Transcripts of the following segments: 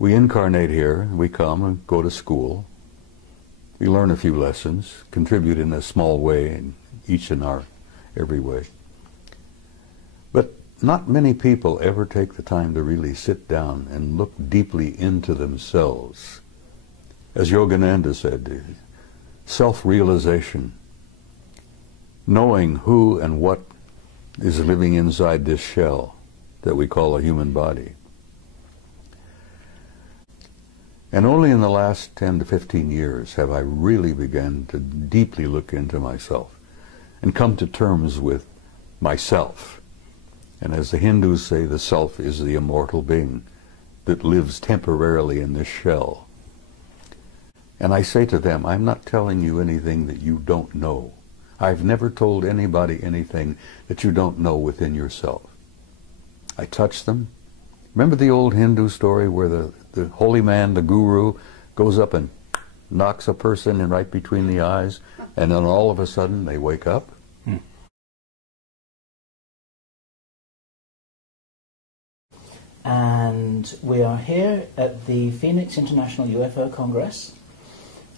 We incarnate here, we come and go to school. We learn a few lessons, contribute in a small way, in each in our every way. But not many people ever take the time to really sit down and look deeply into themselves. As Yogananda said, self-realization, knowing who and what is living inside this shell that we call a human body. And only in the last 10 to 15 years have I really begun to deeply look into myself and come to terms with myself. And as the Hindus say, the self is the immortal being that lives temporarily in this shell. And I say to them, I'm not telling you anything that you don't know. I've never told anybody anything that you don't know within yourself. I touch them. Remember the old Hindu story where the holy man, the guru, goes up and knocks a person in right between the eyes, and then all of a sudden they wake up? And we are here at the Phoenix International UFO Congress,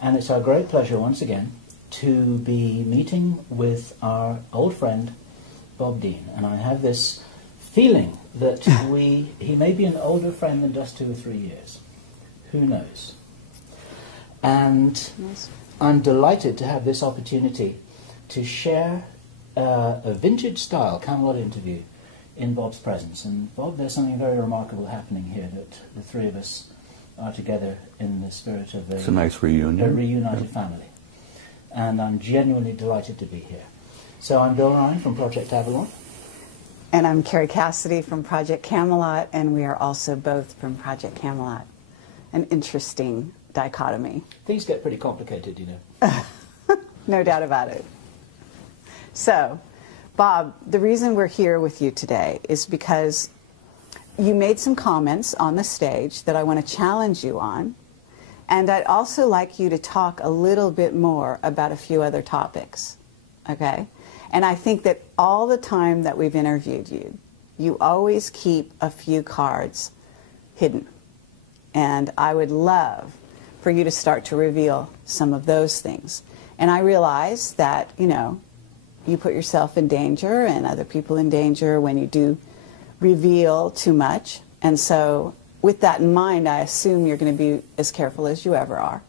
and it's our great pleasure once again to be meeting with our old friend Bob Dean. And I have this feeling that he may be an older friend than just 2 or 3 years. Who knows? And I'm delighted to have this opportunity to share a vintage style Camelot interview in Bob's presence. And Bob, there's something very remarkable happening here, that the three of us are together in the spirit of it's a nice reunion. A reunited family. And I'm genuinely delighted to be here. So I'm Bill Ryan from Project Avalon. And I'm Carrie Cassidy from Project Camelot, and we are also both from Project Camelot. An interesting dichotomy. Things get pretty complicated, you know. No doubt about it. So, Bob, the reason we're here with you today is because you made some comments on the stage that I want to challenge you on, and I'd also like you to talk a little bit more about a few other topics, okay? And I think that all the time that we've interviewed you, you always keep a few cards hidden. And I would love for you to start to reveal some of those things. And I realize that, you know, you put yourself in danger and other people in danger when you do reveal too much. And so with that in mind, I assume you're going to be as careful as you ever are.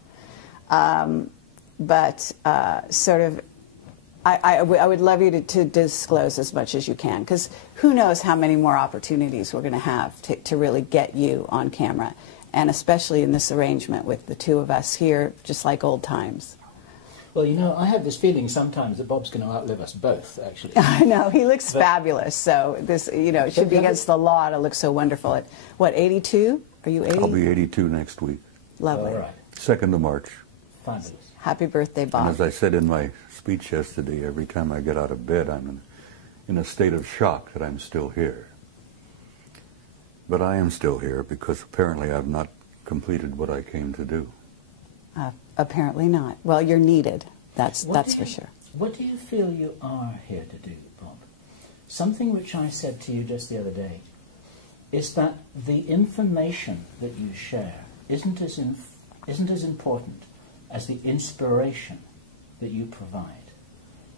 I would love you to disclose as much as you can, because who knows how many more opportunities we're going to have to really get you on camera, and especially in this arrangement with the two of us here, just like old times. Well, you know, I have this feeling sometimes that Bob's going to outlive us both, actually. I know, he looks fabulous, so this, you know, it should be against the law to look so wonderful. At, what, 82? Are you 80? I'll be 82 next week. Lovely. All right. 2nd of March. Fabulous. Happy birthday, Bob. And as I said in my speech yesterday, every time I get out of bed, I'm in a state of shock that I'm still here. But I am still here because apparently I've not completed what I came to do. Apparently not. Well, you're needed. That's for sure. What do you feel you are here to do, Bob? Something which I said to you just the other day is that the information that you share isn't as important as the inspiration that you provide.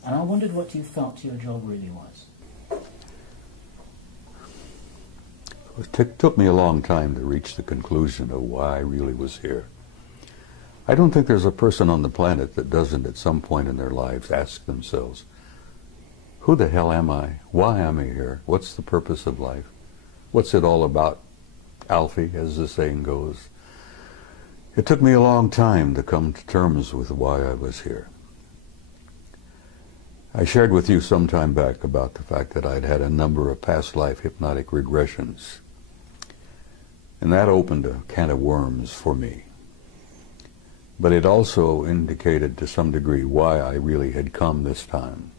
And I wondered what you felt your job really was. It took me a long time to reach the conclusion of why I really was here. I don't think there's a person on the planet that doesn't at some point in their lives ask themselves, who the hell am I? Why am I here? What's the purpose of life? What's it all about? Alfie, as the saying goes. It took me a long time to come to terms with why I was here. I shared with you some time back about the fact that I'd had a number of past life hypnotic regressions. And that opened a can of worms for me. But it also indicated to some degree why I really had come this time.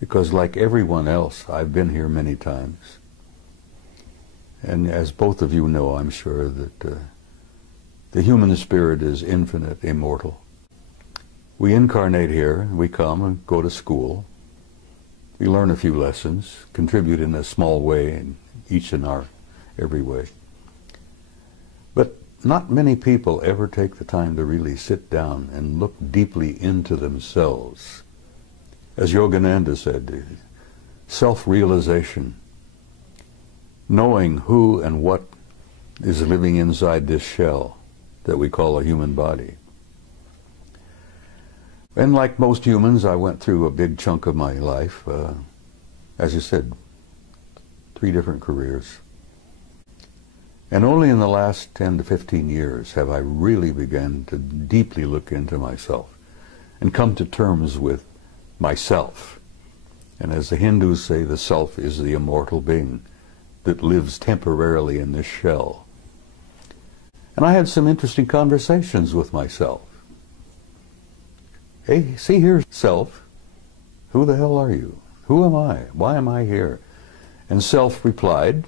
Because like everyone else, I've been here many times. And as both of you know, I'm sure that the human spirit is infinite, immortal. We incarnate here, we come and go to school. We learn a few lessons, contribute in a small way, in each in our every way. But not many people ever take the time to really sit down and look deeply into themselves. As Yogananda said, self-realization, knowing who and what is living inside this shell that we call a human body. And like most humans, I went through a big chunk of my life, as you said, 3 different careers. And only in the last 10 to 15 years have I really begun to deeply look into myself and come to terms with myself. And as the Hindus say, the self is the immortal being that lives temporarily in this shell. And I had some interesting conversations with myself. Hey, see here, self, who the hell are you? Who am I? Why am I here? And self replied,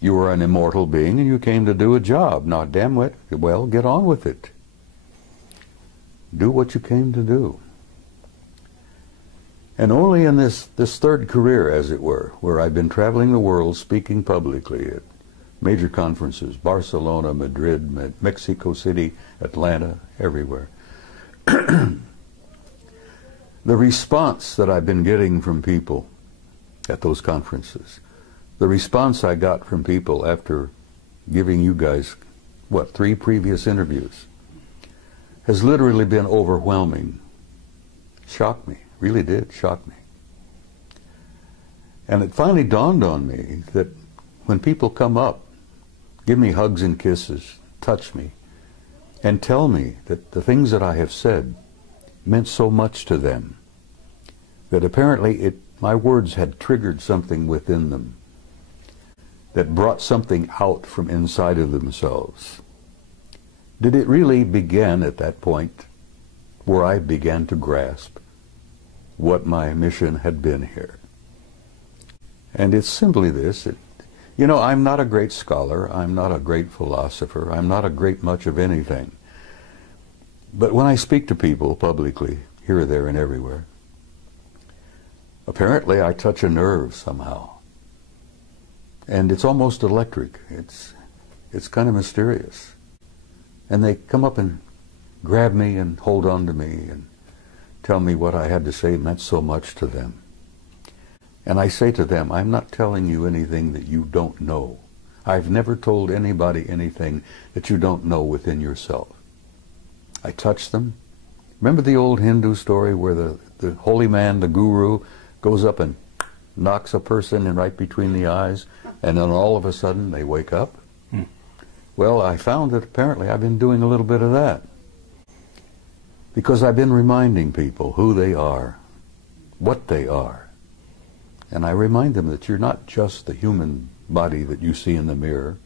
you are an immortal being and you came to do a job. Now, damn it, well, get on with it. Do what you came to do. And only in this third career, as it were, where I've been traveling the world speaking publicly at major conferences, Barcelona, Madrid, Mexico City, Atlanta, everywhere. The response that I've been getting from people at those conferences, the response I got from people after giving you guys, 3 previous interviews, has literally been overwhelming. Shocked me, really did shock me. And it finally dawned on me that when people come up, give me hugs and kisses, touch me, and tell me that the things that I have said meant so much to them, that apparently my words had triggered something within them that brought something out from inside of themselves. Did it really begin at that point where I began to grasp what my mission had been here? And it's simply this. You know, I'm not a great scholar, I'm not a great philosopher, I'm not a great much of anything. But when I speak to people publicly, here, there, and everywhere, apparently I touch a nerve somehow. And it's almost electric. It's kind of mysterious. And they come up and grab me and hold on to me and tell me what I had to say meant so much to them. And I say to them, I'm not telling you anything that you don't know. I've never told anybody anything that you don't know within yourself. I touch them. Remember the old Hindu story where the holy man, the guru, goes up and knocks a person in right between the eyes, and then all of a sudden they wake up? Well, I found that apparently I've been doing a little bit of that, because I've been reminding people who they are, what they are. And I remind them that you're not just the human body that you see in the mirror.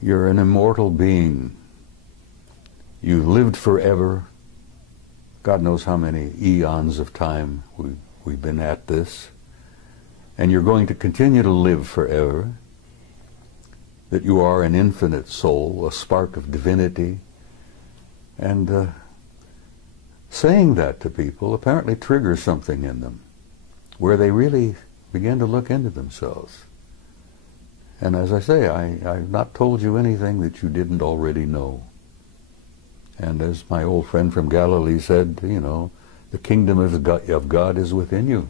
You're an immortal being. You lived forever. God knows how many eons of time we've been at this. And you're going to continue to live forever. That you are an infinite soul, a spark of divinity. And saying that to people apparently triggers something in them, where they really begin to look into themselves. And as I say, I've not told you anything that you didn't already know. And as my old friend from Galilee said, you know, the kingdom of God is within you.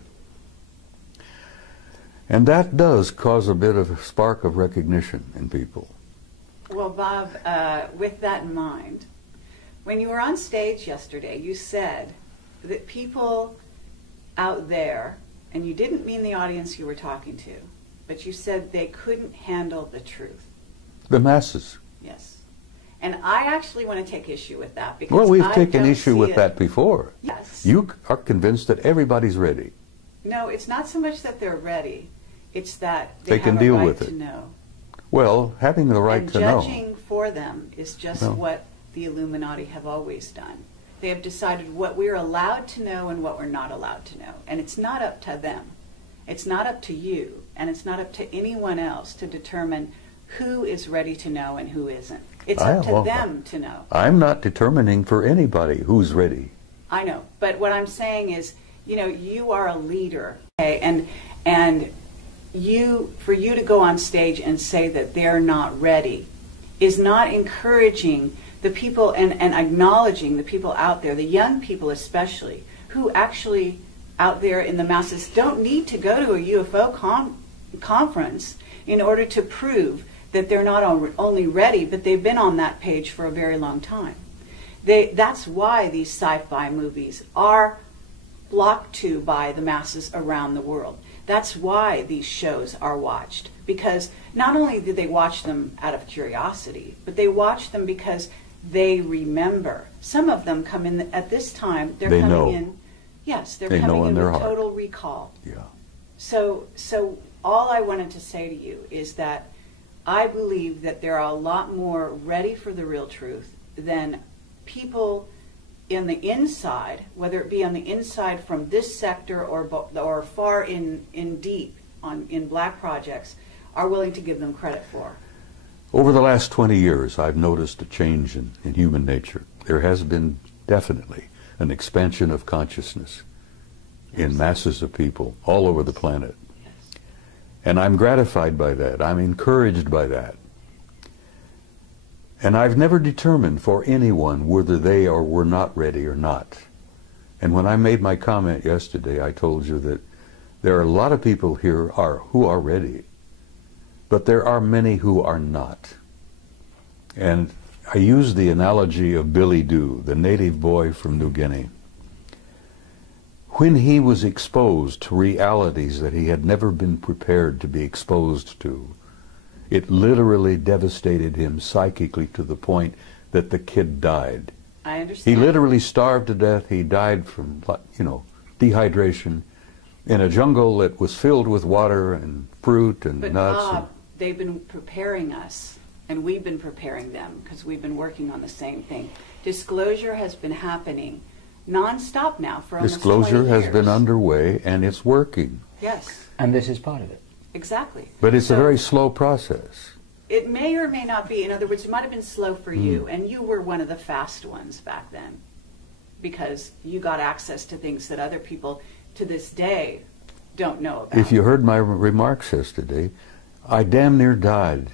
And that does cause a bit of a spark of recognition in people. Well, Bob, with that in mind, when you were on stage yesterday, you said that people out there, and you didn't mean the audience you were talking to, but you said they couldn't handle the truth. The masses. Yes. And I actually want to take issue with that, because well, we've taken issue with that before. Yes. You are convinced that everybody's ready. No, it's not so much that they're ready. It's that they can have deal a right with to it. know. Well, having the right and to know. judging for them is just what the Illuminati have always done. They have decided what we're allowed to know and what we're not allowed to know. And it's not up to them. It's not up to you, and it's not up to anyone else to determine who is ready to know and who isn't. It's up to them to know. I'm not determining for anybody who's ready. I know, but what I'm saying is, you know, you are a leader, okay? And for you to go on stage and say that they're not ready is not encouraging the people and acknowledging the people out there, the young people especially, who actually out there in the masses don't need to go to a UFO conference in order to prove that they're not only ready, but they've been on that page for a very long time. That's why these sci-fi movies are flocked to by the masses around the world. That's why these shows are watched, because not only do they watch them out of curiosity, but they watch them because they remember. Some of them come in at this time, they're coming know. in, yes, they're they coming in their with heart. total recall. Yeah. So all I wanted to say to you is that I believe that there are a lot more ready for the real truth than people in the inside, whether it be on the inside from this sector or far in deep in black projects, are willing to give them credit for. Over the last 20 years, I've noticed a change in human nature. There has been definitely an expansion of consciousness in masses of people all over the planet. And I'm gratified by that. I'm encouraged by that. And I've never determined for anyone whether they were not ready or not. And when I made my comment yesterday, I told you that there are a lot of people here who are ready, but there are many who are not. And I used the analogy of Billy Dew, the native boy from New Guinea. When he was exposed to realities that he had never been prepared to be exposed to, it literally devastated him psychically to the point that the kid died. I understand. He literally starved to death. He died from, dehydration in a jungle that was filled with water and fruit and But nuts. Bob, they've been preparing us, and we've been preparing them because we've been working on the same thing. Disclosure has been happening non-stop now for almost 20 Disclosure years. has been underway, and it's working. Yes, And this is part of it. exactly. But it's So a very slow process. it may or may not be. In other words, it might have been slow for you, and you were one of the fast ones back then because you got access to things that other people to this day don't know about. If you heard my remarks yesterday, I damn near died.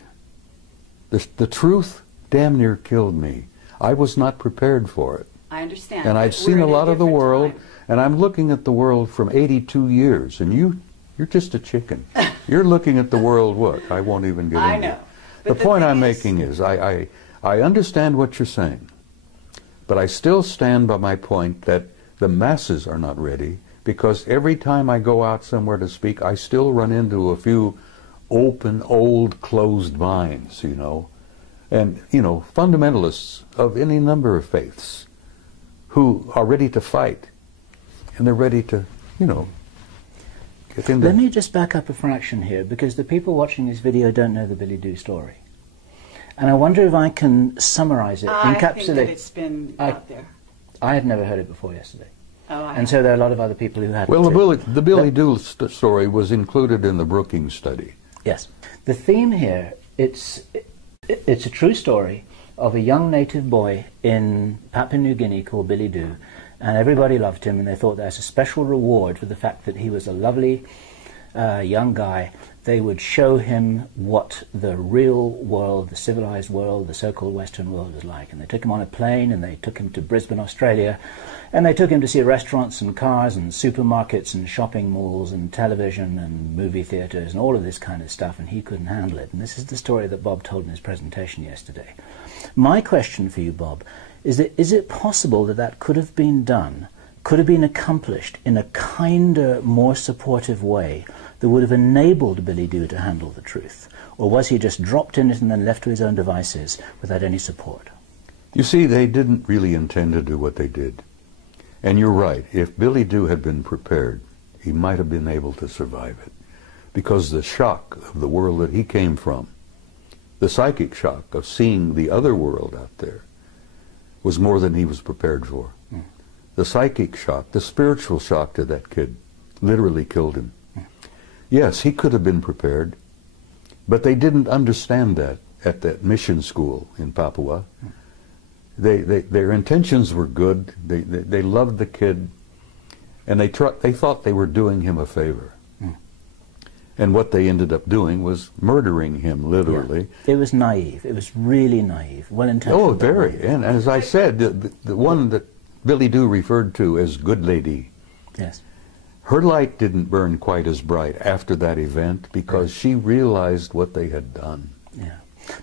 The truth damn near killed me. I was not prepared for it. I understand. And but I've seen we're a in lot of the different world, time. and I'm looking at the world from 82 years, and you're just a chicken. You're looking at the world, what? I won't even get I into know. it. But The point thing I'm is- making is I understand what you're saying, but I still stand by my point that the masses are not ready, because every time I go out somewhere to speak, I still run into a few open, old, closed minds, and, fundamentalists of any number of faiths who are ready to fight, and they're ready to, get into... Let me just back up a fraction here, because the people watching this video don't know the Billy Dew story. And I wonder if I can summarize it, I encapsulate. think that it's been out there. I had never heard it before yesterday. Oh, I And so there are a lot of other people who hadn't. Well, too. the Billy Dew story was included in the Brookings study. Yes. The theme here, it's a true story of a young native boy in Papua New Guinea called Billy Dew, and everybody loved him, and they thought as a special reward for the fact that he was a lovely young guy, they would show him what the real world, the civilized world, the so-called Western world was like. And they took him on a plane, and they took him to Brisbane, Australia, and they took him to see restaurants and cars and supermarkets and shopping malls and television and movie theaters and all of this kind of stuff, and he couldn't handle it. And this is the story that Bob told in his presentation yesterday. My question for you, Bob, is it possible that that could have been done, could have been accomplished in a kinder, more supportive way that would have enabled Billy Dew to handle the truth? Or was he just dropped in it and then left to his own devices without any support? You see, they didn't really intend to do what they did. And you're right, if Billy Dew had been prepared, he might have been able to survive it. Because the shock of the world that he came from, the psychic shock of seeing the other world out there, was more than he was prepared for. The psychic shock, the spiritual shock to that kid, literally killed him. Yes, he could have been prepared, but they didn't understand that at that mission school in Papua. Their intentions were good. They loved the kid, and they thought they were doing him a favor. And what they ended up doing was murdering him, literally. Yeah. It was naive. It was really naive. Well-intentioned. Oh, very. And as I said, the one that Billy Doo referred to as Good Lady, yes, her light didn't burn quite as bright after that event because she realized what they had done. Yeah.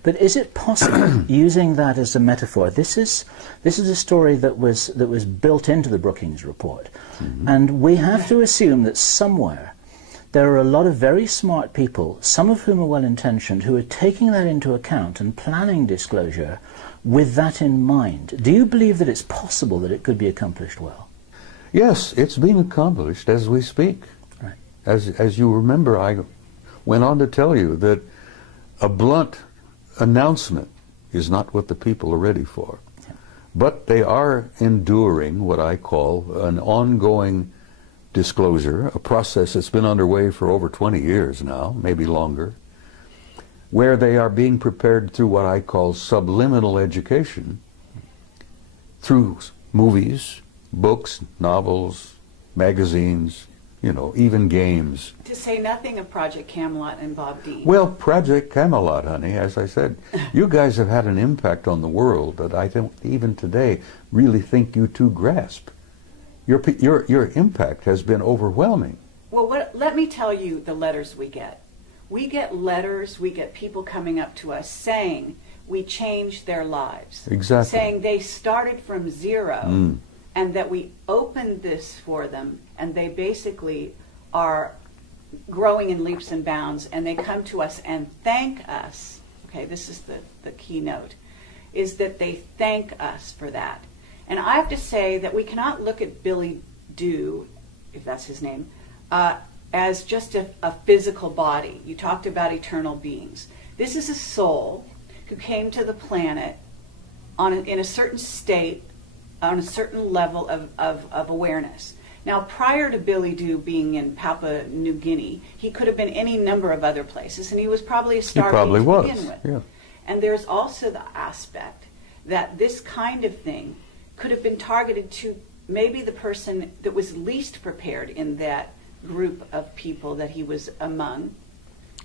But is it possible, using that as a metaphor, this is a story that was built into the Brookings report, and we have to assume that somewhere there are a lot of very smart people, some of whom are well-intentioned, who are taking that into account and planning disclosure with that in mind. Do you believe that it's possible that it could be accomplished well? Yes, it's being accomplished as we speak. Right. As you remember, I went on to tell you that a blunt announcement is not what the people are ready for. Yeah. But they are enduring what I call an ongoing disclosure, a process that's been underway for over 20 years now, maybe longer, where they are being prepared through what I call subliminal education, through movies, books, novels, magazines, you know, even games. To say nothing of Project Camelot and Bob Dean. Well, Project Camelot, honey, as I said, you guys have had an impact on the world that I don't even today really think you two grasp. Your impact has been overwhelming. Well, let me tell you the letters we get. We get letters, we get people coming up to us saying we changed their lives. Exactly. Saying they started from zero and that we opened this for them and they basically are growing in leaps and bounds and they come to us and thank us. Okay, this is the keynote, is that they thank us for that. And I have to say that we cannot look at Billy Doo, if that's his name, as just a physical body. You talked about eternal beings. This is a soul who came to the planet in a certain state, on a certain level of awareness. Now, prior to Billy Doo being in Papua New Guinea, he could have been any number of other places, and he was probably a star to begin with. Yeah. And there's also the aspect that this kind of thing could have been targeted to maybe the person that was least prepared in that group of people that he was among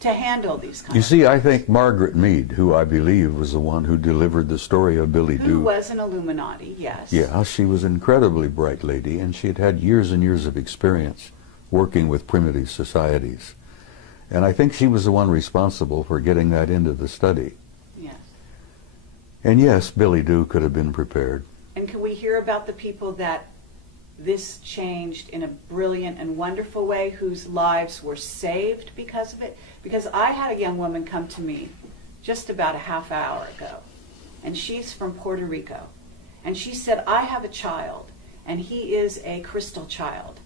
to handle these kinds of things. You see, I think Margaret Mead, who I believe was the one who delivered the story of Billy Doo. Who was an Illuminati, yes. Yeah, she was an incredibly bright lady, and she had had years and years of experience working with primitive societies. And I think she was the one responsible for getting that into the study. Yes. And yes, Billy Doo could have been prepared. And can we hear about the people that this changed in a brilliant and wonderful way, whose lives were saved because of it? Because I had a young woman come to me just about a half hour ago, and she's from Puerto Rico. And she said, I have a child, and he is a crystal child,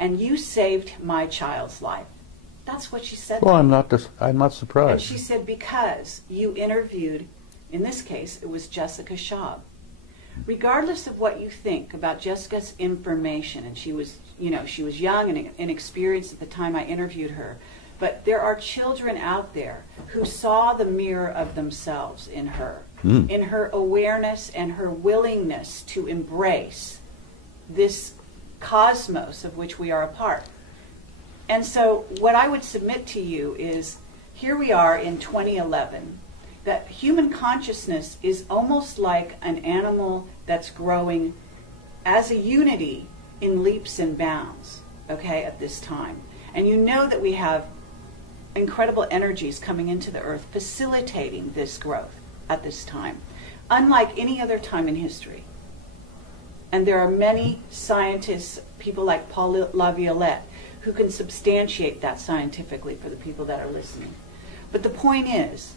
and you saved my child's life. That's what she said. Well, I'm not surprised. And she said, because you interviewed, in this case, it was Jessica Schaub. Regardless of what you think about Jessica's information, and she was young and inexperienced at the time I interviewed her, but there are children out there who saw the mirror of themselves in her, in her awareness and her willingness to embrace this cosmos of which we are a part. And so what I would submit to you is, here we are in 2011, that human consciousness is almost like an animal that's growing as a unity in leaps and bounds, okay, at this time. And you know that we have incredible energies coming into the earth facilitating this growth at this time, unlike any other time in history. And there are many scientists, people like Paul LaViolette, who can substantiate that scientifically for the people that are listening. But the point is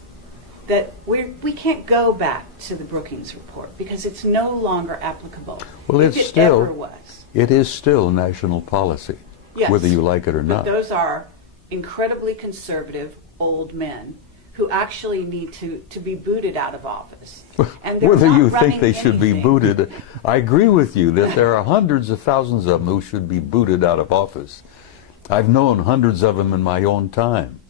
that we can't go back to the Brookings report because it's no longer applicable. Well, if it ever was. It is still national policy, yes, whether you like it or not. But those are incredibly conservative old men who actually need to be booted out of office. And whether you think they should be booted, I agree with you that there are hundreds of thousands of them who should be booted out of office. I've known hundreds of them in my own time.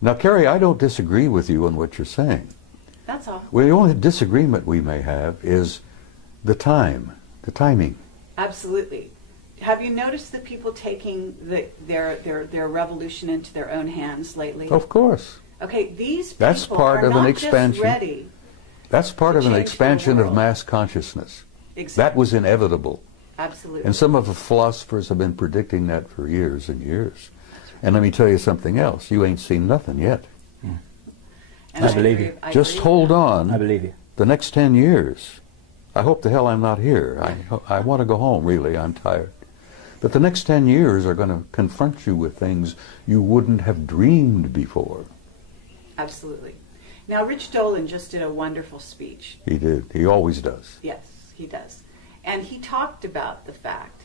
Now, Carrie, I don't disagree with you on what you're saying. That's all. Well, the only disagreement we may have is the timing. Absolutely. have you noticed the people taking their revolution into their own hands lately? Of course. Okay, these people That's part are of an not expansion. just ready. That's part to of an change the expansion of world. mass consciousness. Exactly. That was inevitable. Absolutely. And some of the philosophers have been predicting that for years and years. And let me tell you something else. You ain't seen nothing yet. And I believe you. Just hold on. I believe you. The next 10 years. I hope the hell I'm not here. I want to go home, really. I'm tired. But the next 10 years are going to confront you with things you wouldn't have dreamed before. Absolutely. Now, Rich Dolan just did a wonderful speech. He did. He always does. Yes, he does. And he talked about the fact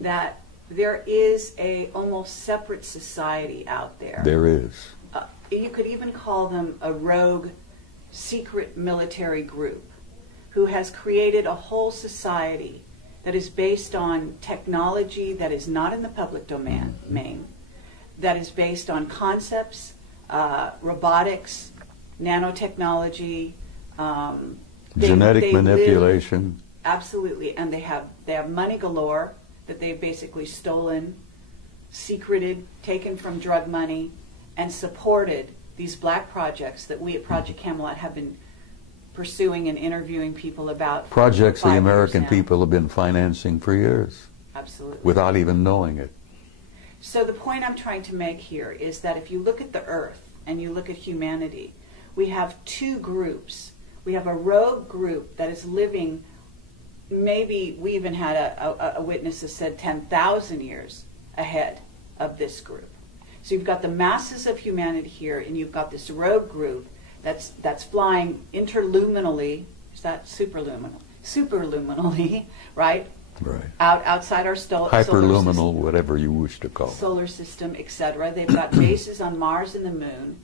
that there is a almost separate society out there. There is. You could even call them a rogue, secret military group who has created a whole society that is based on technology that is not in the public domain, that is based on concepts, robotics, nanotechnology, genetic manipulation. Absolutely, and they have money galore that they've basically stolen, secreted, taken from drug money, and supported these black projects that we at Project Camelot have been pursuing and interviewing people about. Projects for the 5 years American now. people have been financing for years. Absolutely. Without even knowing it. So the point I'm trying to make here is that if you look at the earth and you look at humanity, we have two groups. We have a rogue group that is living, maybe we even had a witness that said 10,000 years ahead of this group. So you've got the masses of humanity here, and you've got this rogue group that's flying interluminally. Is that superluminal? Superluminally, right? Right. Outside our Hyperluminal, whatever you wish to call it. solar system, etc. They've got bases on Mars and the Moon.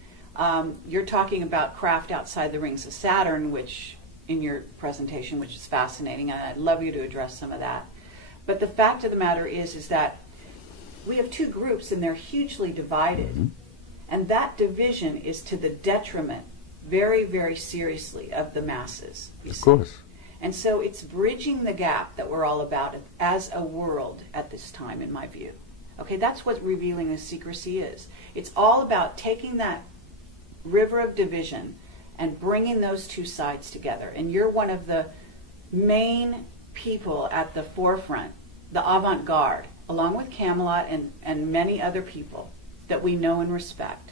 You're talking about craft outside the rings of Saturn, which in your presentation, which is fascinating, and I'd love you to address some of that. But the fact of the matter is that we have two groups, and they're hugely divided, and that division is to the detriment, very, very seriously, of the masses. Of course. And so it's bridging the gap that we're all about as a world at this time, in my view. Okay, that's what revealing the secrecy is. It's all about taking that river of division and bringing those two sides together. And you're one of the main people at the forefront, the avant-garde, along with Camelot and many other people that we know and respect,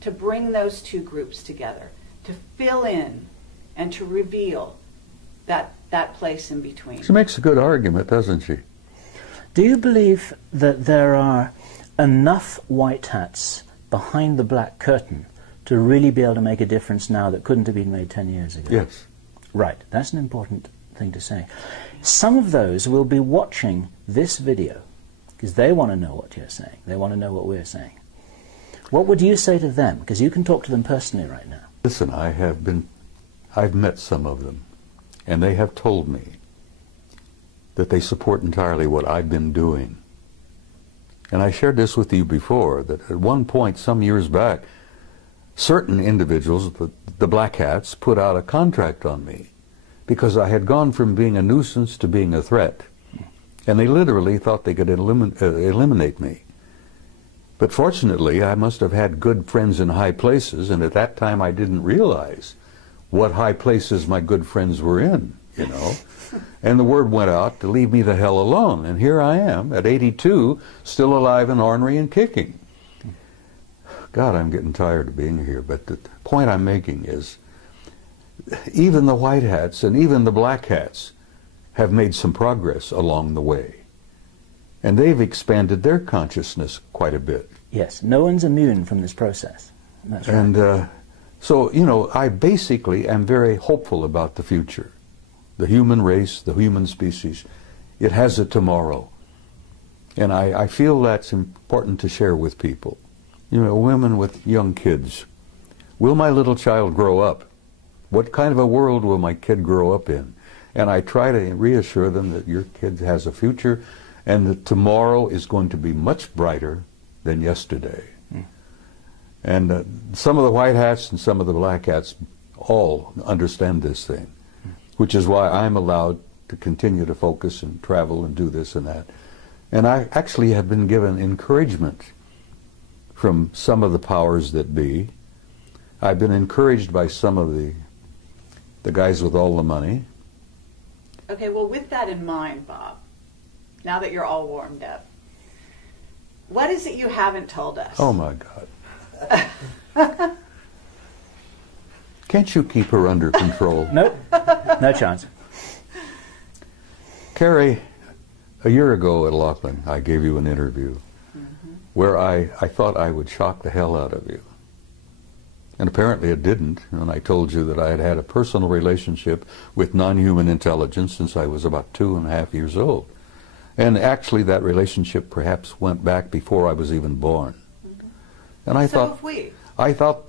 to bring those two groups together, to fill in and to reveal that place in between. She makes a good argument, doesn't she? Do you believe that there are enough white hats behind the black curtain to really be able to make a difference now that couldn't have been made 10 years ago? Yes. Right, that's an important thing to say. Some of those will be watching this video because they want to know what you're saying. They want to know what we're saying. What would you say to them? Because you can talk to them personally right now. Listen, I've met some of them, and they have told me that they support entirely what I've been doing. And I shared this with you before, that at one point, some years back, certain individuals, the black hats, put out a contract on me because I had gone from being a nuisance to being a threat. And they literally thought they could eliminate me. But fortunately, I must have had good friends in high places, and at that time I didn't realize what high places my good friends were in, you know. And the word went out to leave me the hell alone. And here I am, at 82, still alive and ornery and kicking. God, I'm getting tired of being here. But the point I'm making is, even the white hats and even the black hats have made some progress along the way. And they've expanded their consciousness quite a bit. Yes, no one's immune from this process. That's right. And so, you know, I basically am very hopeful about the future. The human race, the human species, it has a tomorrow. And I feel that's important to share with people. You know, women with young kids. Will my little child grow up? What kind of a world will my kid grow up in? And I try to reassure them that your kid has a future and that tomorrow is going to be much brighter than yesterday. And some of the white hats and some of the black hats all understand this thing, which is why I'm allowed to continue to focus and travel and do this and that, And I actually have been given encouragement from some of the powers that be. I've been encouraged by some of the guys with all the money. Okay, well, with that in mind, Bob, now that you're all warmed up, what is it you haven't told us? Oh, my God. Can't you keep her under control? Nope, no chance. Carrie, a year ago at Laughlin, I gave you an interview where I thought I would shock the hell out of you. And apparently it didn't. And I told you that I had had a personal relationship with non-human intelligence since I was about 2.5 years old. And actually that relationship perhaps went back before I was even born. And I thought,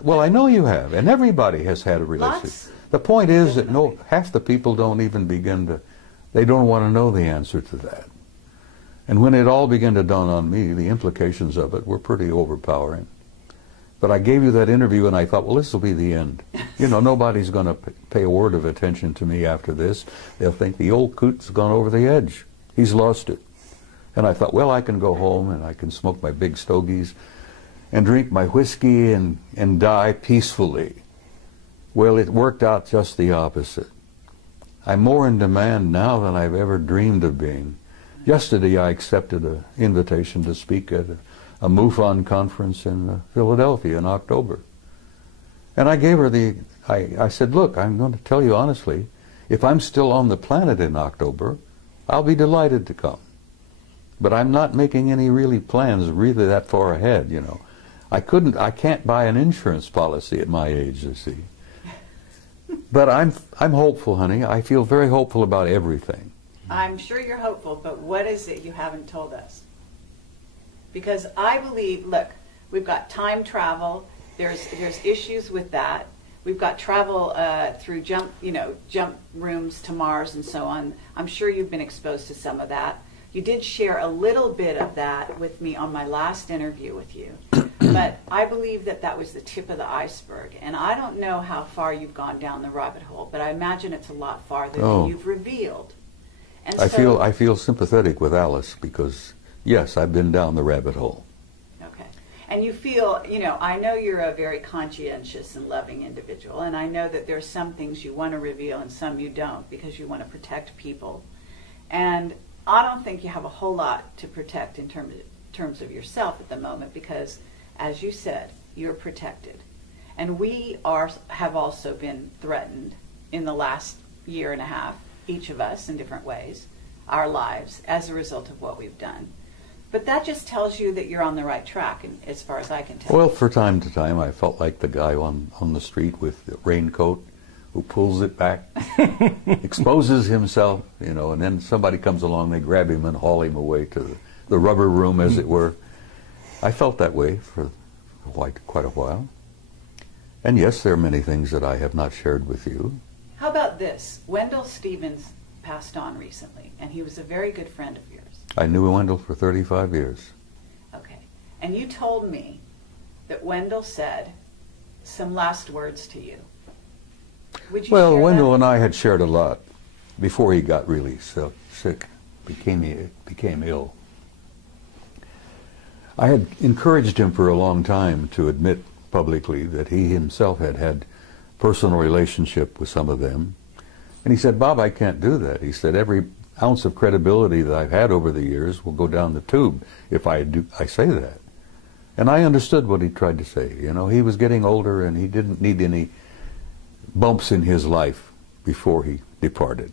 well, I know you have, and everybody has had a relationship. The point is that half the people don't even begin to, they don't want to know the answer to that. And when it all began to dawn on me, the implications of it were pretty overpowering. But I gave you that interview and I thought, well, this will be the end. You know, nobody's going to pay a word of attention to me after this. They'll think the old coot's gone over the edge. He's lost it. And I thought, well, I can go home and I can smoke my big stogies and drink my whiskey and die peacefully. Well, it worked out just the opposite. I'm more in demand now than I've ever dreamed of being. Yesterday I accepted an invitation to speak at a MUFON conference in Philadelphia in October. And I gave her I said, look, I'm going to tell you honestly, if I'm still on the planet in October, I'll be delighted to come. But I'm not making any really plans really that far ahead, you know. I can't buy an insurance policy at my age, you see. But I'm hopeful, honey. I feel very hopeful about everything. I'm sure you're hopeful, but what is it you haven't told us? Because I believe, look, we've got time travel. There's issues with that. We've got travel through jump rooms to Mars and so on. I'm sure you've been exposed to some of that. You did share a little bit of that with me on my last interview with you. But I believe that that was the tip of the iceberg. And I don't know how far you've gone down the rabbit hole, but I imagine it's a lot farther than you've revealed. And I feel sympathetic with Alice because, yes, I've been down the rabbit hole. Okay. And you feel, I know you're a very conscientious and loving individual, and I know that there's some things you want to reveal and some you don't because you want to protect people. And I don't think you have a whole lot to protect in terms of yourself at the moment because, as you said, you're protected. And we have also been threatened in the last year and a half, each of us in different ways, our lives, as a result of what we've done. But that just tells you that you're on the right track, and as far as I can tell. Well, from time to time, I felt like the guy on the street with the raincoat who pulls it back, exposes himself, and then somebody comes along, they grab him and haul him away to the rubber room, as it were. I felt that way for quite a while. And yes, there are many things that I have not shared with you. How about this? Wendell Stevens passed on recently, and he was a very good friend of yours. I knew Wendell for 35 years. Okay. And you told me that Wendell said some last words to you. Would you share Wendell that? and I had shared a lot before he got really sick, became ill. I had encouraged him for a long time to admit publicly that he himself had had personal relationship with some of them. And he said, Bob, I can't do that. He said, every ounce of credibility that I've had over the years will go down the tube if I say that. And I understood what he tried to say. He was getting older and he didn't need any bumps in his life before he departed.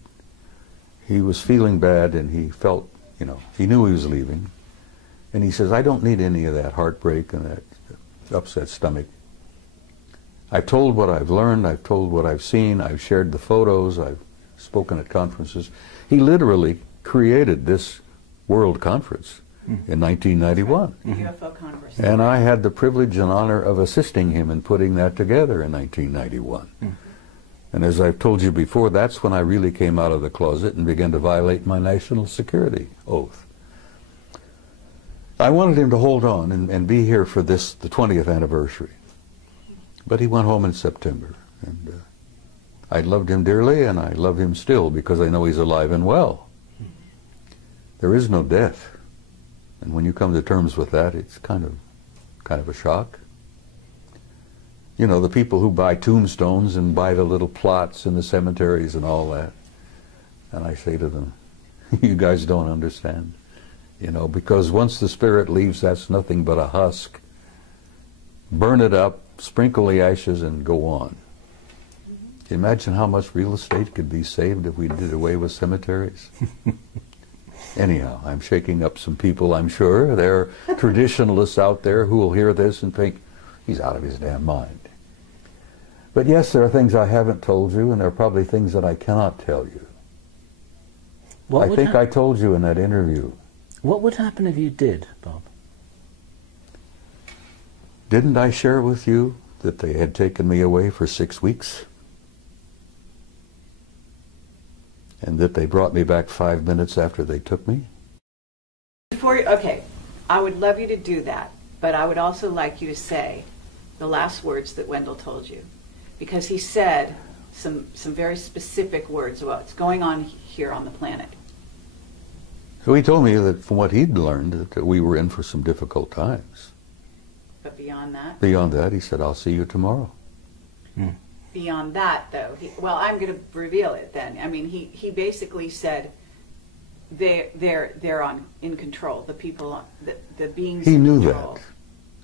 He was feeling bad and he felt, he knew he was leaving. And he says, I don't need any of that heartbreak and that upset stomach. I've told what I've learned, I've told what I've seen, I've shared the photos, I've spoken at conferences. He literally created this world conference in 1991. The UFO Congress. And I had the privilege and honor of assisting him in putting that together in 1991. And as I've told you before, that's when I really came out of the closet and began to violate my national security oath. I wanted him to hold on and be here for the 20th anniversary. But he went home in September. And I loved him dearly, and I love him still because I know he's alive and well. There is no death. And when you come to terms with that, it's kind of a shock. You know, the people who buy tombstones and buy the little plots in the cemeteries and all that. And I say to them, you guys don't understand. You know, because once the spirit leaves, that's nothing but a husk. Burn it up, sprinkle the ashes, and go on. Imagine how much real estate could be saved if we did away with cemeteries. Anyhow, I'm shaking up some people, I'm sure. There are traditionalists out there who will hear this and think, he's out of his damn mind. But yes, there are things I haven't told you, and there are probably things that I cannot tell you. I think I told you in that interview. What would happen if you did, Bob? Didn't I share with you that they had taken me away for 6 weeks? And that they brought me back 5 minutes after they took me? Okay, I would love you to do that, but I would also like you to say the last words that Wendell told you. Because he said some very specific words about what's going on here on the planet. So he told me that from what he'd learned, that we were in for some difficult times. But beyond that? Beyond that, he said, I'll see you tomorrow. Beyond that, though, well, I'm going to reveal it then. I mean, he basically said they're in control. The people, the beings. He in knew control. that,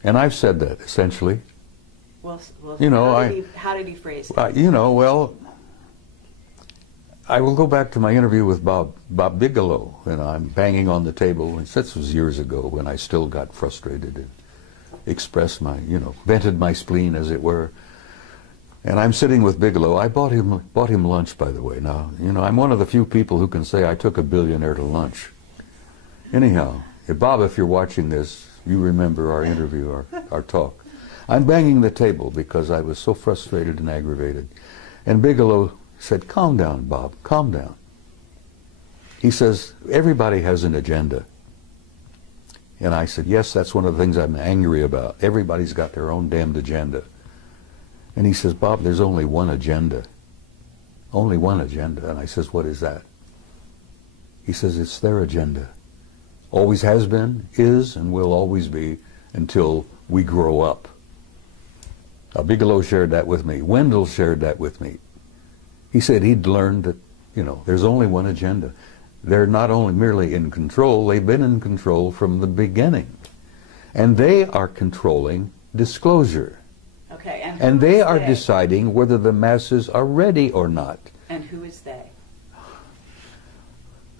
and I've said that essentially. Well, you know, how did he phrase it? You know, well, I will go back to my interview with Bob Bigelow, and I'm banging on the table. And this was years ago when I still got frustrated and expressed my, vented my spleen, as it were. And I'm sitting with Bigelow. I bought him lunch, by the way. Now, I'm one of the few people who can say I took a billionaire to lunch. Anyhow, Bob, if you're watching this, you remember our interview, our talk. I'm banging the table because I was so frustrated and aggravated. And Bigelow said, calm down, Bob, calm down. He says, everybody has an agenda. And I said, yes, that's one of the things I'm angry about. Everybody's got their own damned agenda. And he says, Bob, there's only one agenda. Only one agenda. And I says, what is that? He says, it's their agenda. Always has been, is, and will always be until we grow up. Now, Bigelow shared that with me. Wendell shared that with me. He said he'd learned that, there's only one agenda. They're not only merely in control, they've been in control from the beginning. And they are controlling disclosure. Okay, and they are deciding whether the masses are ready or not. And who is they?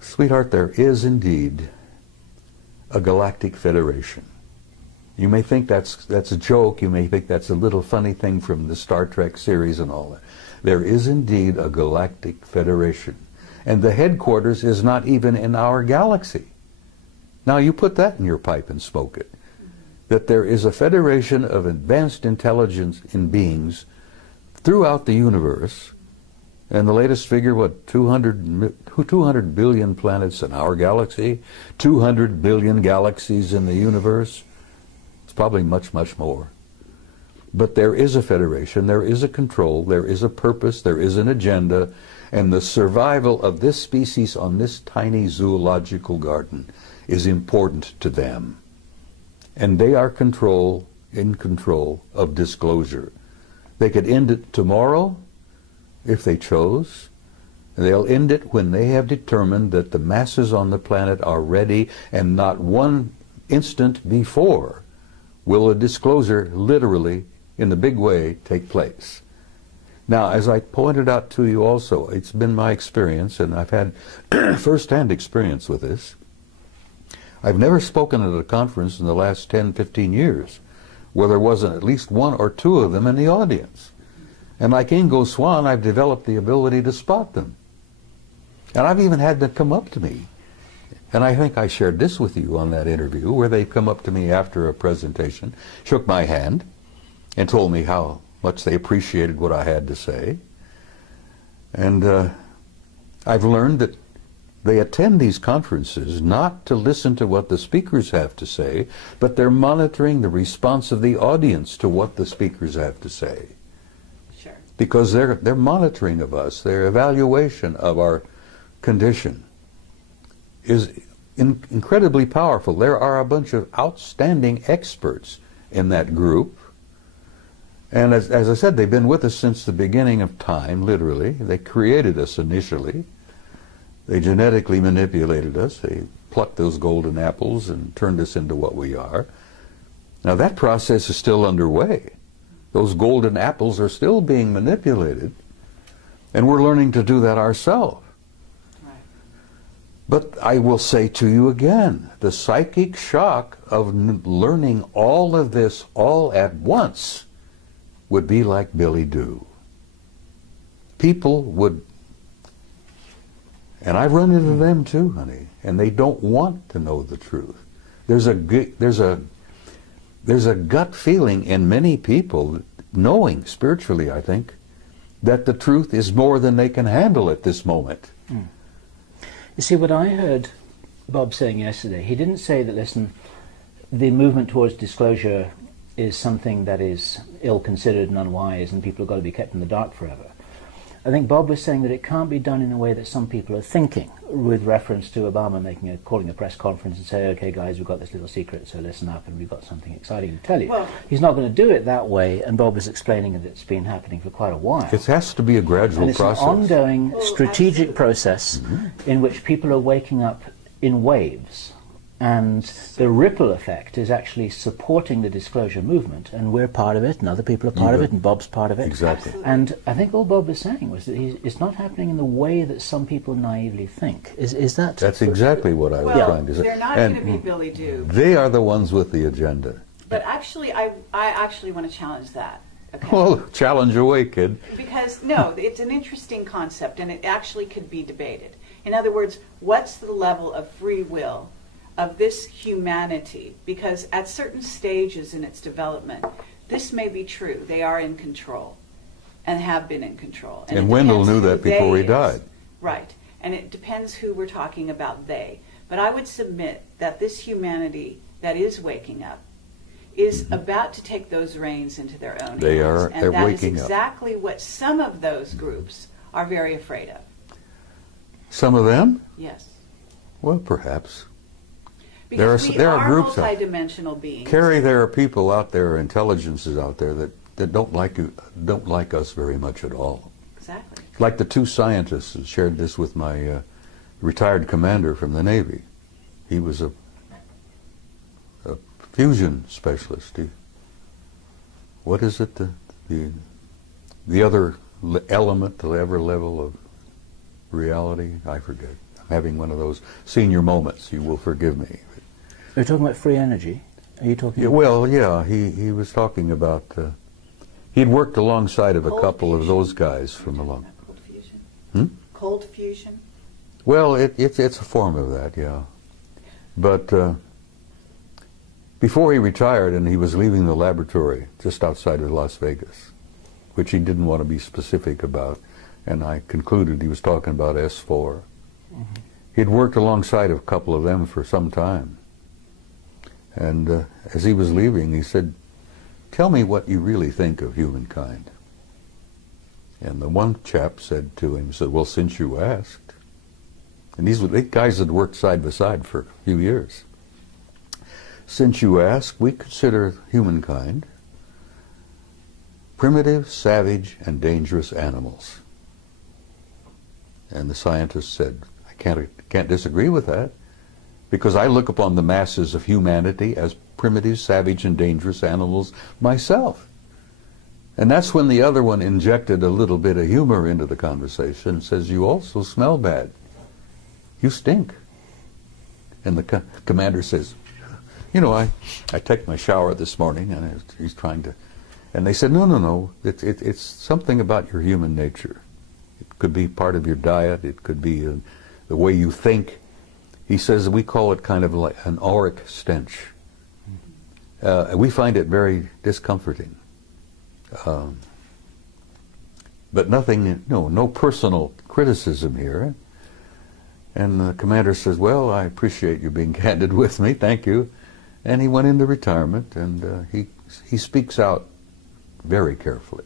Sweetheart, there is indeed a galactic federation. You may think that's a joke, you may think that's a little funny thing from the Star Trek series and all that. There is indeed a galactic federation. And the headquarters is not even in our galaxy. Now you put that in your pipe and smoke it. That there is a federation of advanced intelligence in beings throughout the universe, and the latest figure, 200 billion planets in our galaxy, 200 billion galaxies in the universe. It's probably much, much more. But there is a federation, there is a control, there is a purpose, there is an agenda, and the survival of this species on this tiny zoological garden is important to them. And they are in control of disclosure. They could end it tomorrow if they chose. They'll end it when they have determined that the masses on the planet are ready, and not one instant before will a disclosure literally, in the big way, take place. Now, as I pointed out to you also, it's been my experience, and I've had first-hand experience with this. I've never spoken at a conference in the last 10, 15 years where there wasn't at least one or two of them in the audience. And like Ingo Swann, I've developed the ability to spot them. And I've even had them come up to me. And I think I shared this with you on that interview, where they come up to me after a presentation, shook my hand, and told me how much they appreciated what I had to say. And I've learned that they attend these conferences not to listen to what the speakers have to say, but they're monitoring the response of the audience to what the speakers have to say. Sure. Because they're monitoring of us, their evaluation of our condition is incredibly powerful. There are a bunch of outstanding experts in that group. And as I said, they've been with us since the beginning of time, literally. They created us initially. They genetically manipulated us. They plucked those golden apples and turned us into what we are. Now that process is still underway. Those golden apples are still being manipulated, and we're learning to do that ourselves. Right. But I will say to you again, the psychic shock of learning all of this all at once would be like Billy Do. People would, and I've run into them too, honey, and they don't want to know the truth. There's a gut feeling in many people, knowing spiritually, I think, that the truth is more than they can handle at this moment. Mm. You see, what I heard Bob saying yesterday, he didn't say that, listen, the movement towards disclosure is something that is ill-considered and unwise and people have got to be kept in the dark forever. I think Bob was saying that it can't be done in the way that some people are thinking, with reference to Obama calling a press conference and say, okay guys, we've got this little secret, so listen up and we've got something exciting to tell you. Well, he's not going to do it that way, and Bob was explaining that it's been happening for quite a while. It has to be a gradual process. It's an ongoing strategic process in which people are waking up in waves. And the ripple effect is actually supporting the disclosure movement, and we're part of it, and other people are part of it, and Bob's part of it. Exactly. And I think all Bob was saying was that it's not happening in the way that some people naively think. Is that? That's exactly what I was trying to say. They're not going to be Billy Do. They are the ones with the agenda. But actually, I actually want to challenge that. Okay? Well, challenge away, kid. Because, no, it's an interesting concept, and it actually could be debated. In other words, what's the level of free will of this humanity? Because at certain stages in its development, this may be true. They are in control and have been in control. And Wendell knew that before he died. Right. And it depends who we're talking about, they. But I would submit that this humanity that is waking up is about to take those reins into their own hands. They're waking up. And that is exactly what some of those groups are very afraid of. Some of them? Yes. Well, perhaps. Because there are groups multidimensional beings. Carrie, there are people out there, intelligences out there that don't like us very much at all. Exactly. Like the two scientists who shared this with my retired commander from the Navy. He was a fusion specialist. What is it? The other element, the other level of reality? I forget. I'm having one of those senior moments. You will forgive me. Are you talking about free energy? Are you talking about... Well, yeah, he was talking about... he'd worked alongside of a couple of those guys from along... Cold fusion? Hmm? Cold fusion? Well, it's a form of that, yeah. But before he retired and he was leaving the laboratory just outside of Las Vegas, which he didn't want to be specific about, and I concluded he was talking about S4. He'd worked alongside of a couple of them for some time. And as he was leaving, he said, "Tell me what you really think of humankind." And the one chap said to him, "Well, since you asked." And these guys had worked side by side for a few years. "Since you asked, we consider humankind primitive, savage, and dangerous animals." And the scientist said, "I can't disagree with that, because I look upon the masses of humanity as primitive, savage, and dangerous animals myself." And that's when the other one injected a little bit of humor into the conversation and says, "You also smell bad. You stink." And the commander says, "You know, I took my shower this morning," and he's trying to... And they said, no, it's something about your human nature. It could be part of your diet. It could be the way you think. He says we call it kind of like an auric stench. We find it very discomforting. But nothing, no personal criticism here. And the commander says, "Well, I appreciate you being candid with me. Thank you." And he went into retirement, and he speaks out very carefully.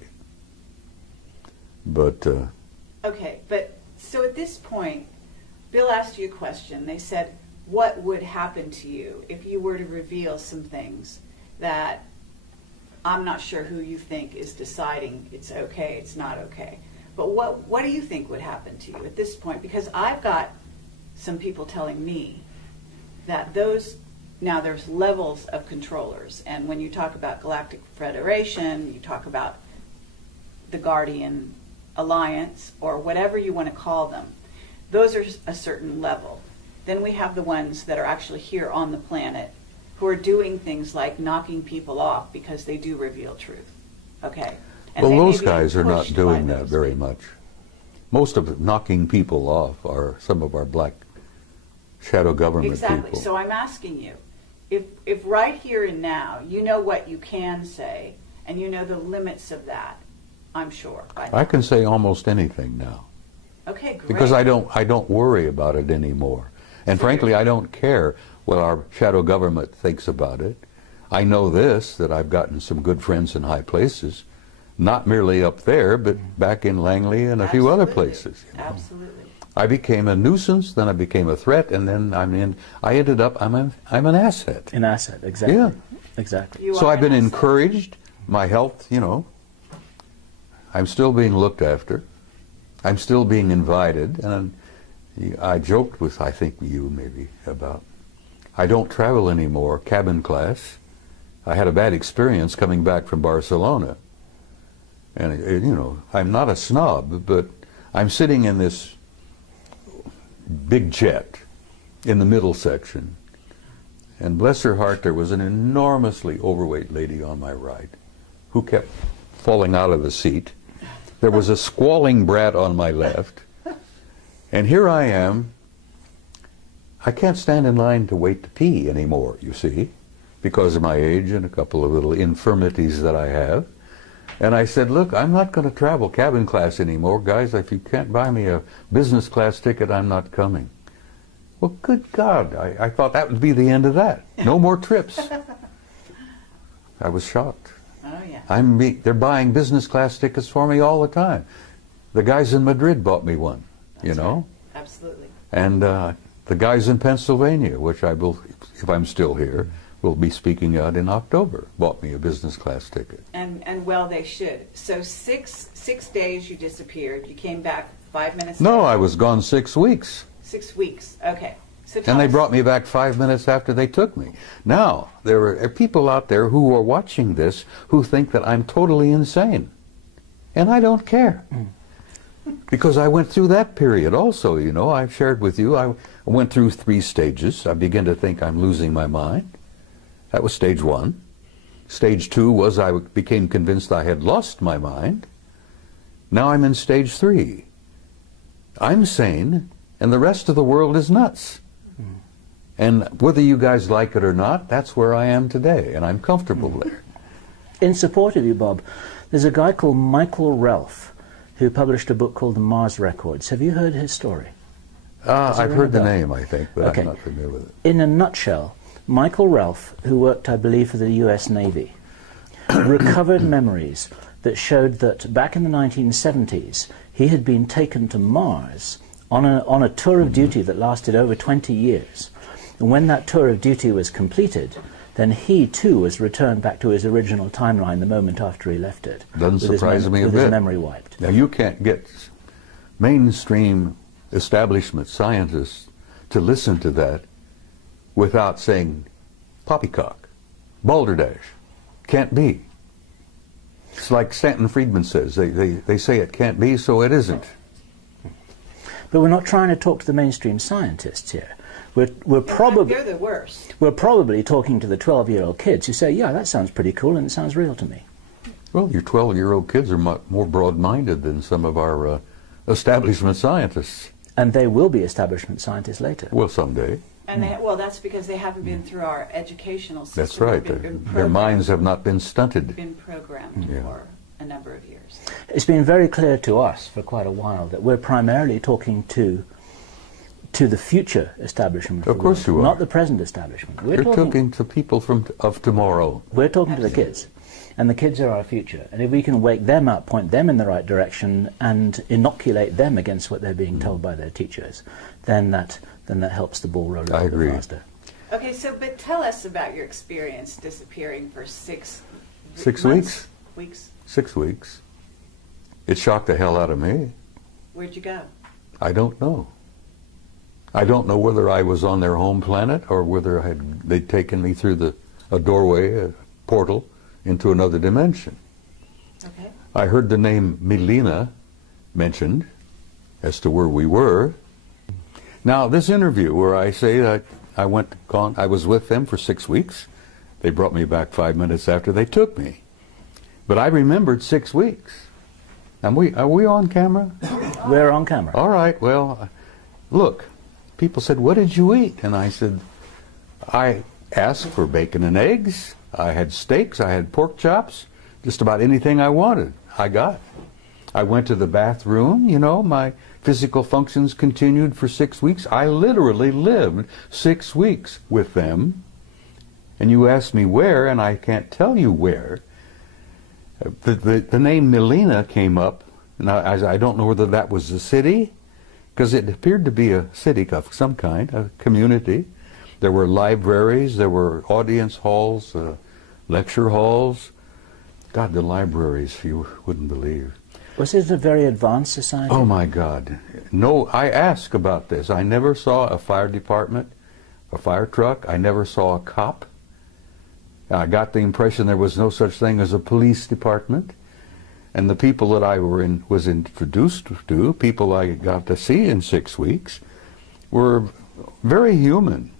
But okay, but so at this point, Bill asked you a question. They said, what would happen to you if you were to reveal some things that I'm not sure who you think is deciding it's okay, it's not okay. But what do you think would happen to you at this point? Because I've got some people telling me that now there's levels of controllers. And when you talk about Galactic Federation, you talk about the Guardian Alliance, or whatever you want to call them, those are a certain level. Then we have the ones that are actually here on the planet who are doing things like knocking people off because they do reveal truth. Okay? And well, those guys are not doing that very much. Most of knocking people off are some of our black shadow government people. Exactly. So I'm asking you, if right here and now you know what you can say and you know the limits of that, I'm sure. I can say almost anything now. Okay, great. Because I don't worry about it anymore. And frankly, I don't care what our shadow government thinks about it. I know this, that I've gotten some good friends in high places, not merely up there, but back in Langley and a few other places. You know. Absolutely. I became a nuisance, then I became a threat, and then I ended up, I'm an asset. An asset, exactly. Yeah. Exactly. So I've been encouraged, my health, you know, I'm still being looked after. I'm still being invited, and I joked with, I think, you maybe, about, I don't travel anymore, cabin class. I had a bad experience coming back from Barcelona. And, you know, I'm not a snob, but I'm sitting in this big jet in the middle section. And bless her heart, there was an enormously overweight lady on my right who kept falling out of the seat. There was a squalling brat on my left. And here I am. I can't stand in line to wait to pee anymore, you see, because of my age and a couple of little infirmities that I have. And I said, look, I'm not going to travel cabin class anymore. Guys, if you can't buy me a business class ticket, I'm not coming. Well, good God, I thought that would be the end of that. No more trips. I was shocked. Oh, yeah. They're buying business class tickets for me all the time. The guys in Madrid bought me one, you know? Right. Absolutely. And the guys in Pennsylvania, which I will, if I'm still here, will be speaking out in October, bought me a business class ticket. And well, they should. So six days you disappeared. You came back 5 minutes No, later. I was gone 6 weeks. 6 weeks. Okay. So And they brought me back 5 minutes after they took me. Now, there are people out there who are watching this who think that I'm totally insane. And I don't care. Because I went through that period also, you know. I've shared with you, I went through 3 stages. I began to think I'm losing my mind. That was stage 1. Stage 2 was I became convinced I had lost my mind. Now I'm in stage 3. I'm sane, and the rest of the world is nuts. And whether you guys like it or not, that's where I am today, and I'm comfortable there. In support of you, Bob, there's a guy called Michael Ralph who published a book called The Mars Records. Have you heard his story? I've heard the name, I think, but okay. I'm not familiar with it. In a nutshell, Michael Ralph, who worked, I believe, for the US Navy, recovered memories that showed that back in the 1970s, he had been taken to Mars on a tour of duty that lasted over 20 years. And when that tour of duty was completed, then he too was returned back to his original timeline the moment after he left it. Doesn't surprise me a bit. With his memory wiped. Now you can't get mainstream establishment scientists to listen to that without saying poppycock, balderdash, can't be. It's like Stanton Friedman says, they say it can't be, so it isn't. But we're not trying to talk to the mainstream scientists here. We're probably they're the worst. We're probably talking to the 12-year-old kids who say, yeah, that sounds pretty cool and it sounds real to me. Well, your 12-year-old kids are more broad-minded than some of our establishment scientists. And they will be establishment scientists later. Well, someday. And well, that's because they haven't been through our educational system. That's right. Their minds have not been stunted. Been programmed for a number of years. It's been very clear to us for quite a while that we're primarily talking to the future establishment. Of course you are. Not the present establishment. You're talking to people of tomorrow. We're talking to the kids. And the kids are our future. And if we can wake them up, point them in the right direction, and inoculate them against what they're being told by their teachers, then that helps the ball roll a little bit faster. Okay, so but tell us about your experience disappearing for 6 weeks. 6 weeks. It shocked the hell out of me. Where'd you go? I don't know. I don't know whether I was on their home planet or whether they'd taken me through a doorway, a portal, into another dimension. Okay. I heard the name Milena mentioned as to where we were. Now, this interview where I say that I was with them for 6 weeks. They brought me back 5 minutes after they took me. But I remembered 6 weeks. Are we on camera? We're on camera. All right, well, look, people said, what did you eat? And I said, I asked for bacon and eggs. I had steaks, I had pork chops, just about anything I wanted, I got. I went to the bathroom, you know, my physical functions continued for 6 weeks. I literally lived 6 weeks with them. And you asked me where, and I can't tell you where. The name Milena came up. Now, I don't know whether that was a city, because it appeared to be a city of some kind, a community. There were libraries, there were audience halls, lecture halls. God, the libraries, you wouldn't believe. Was it a very advanced society? Oh my God. No, I asked about this. I never saw a fire department, a fire truck. I never saw a cop. I got the impression there was no such thing as a police department. And the people that I was introduced to, people I got to see in 6 weeks, were very human.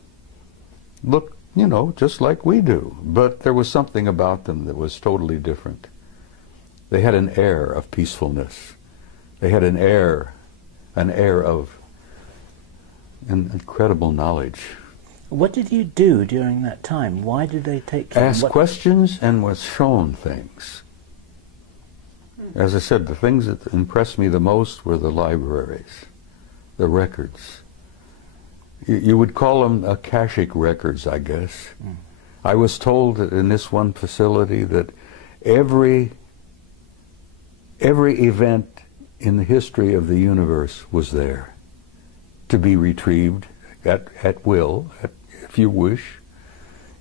Look, you know, just like we do. But there was something about them that was totally different. They had an air of peacefulness. They had an air of an incredible knowledge. What did you do during that time? Why did they take you? Asked questions and was shown things. As I said, the things that impressed me the most were the libraries, the records. You would call them akashic records, I guess. I was told that in this one facility that every event in the history of the universe was there to be retrieved at will, if you wish.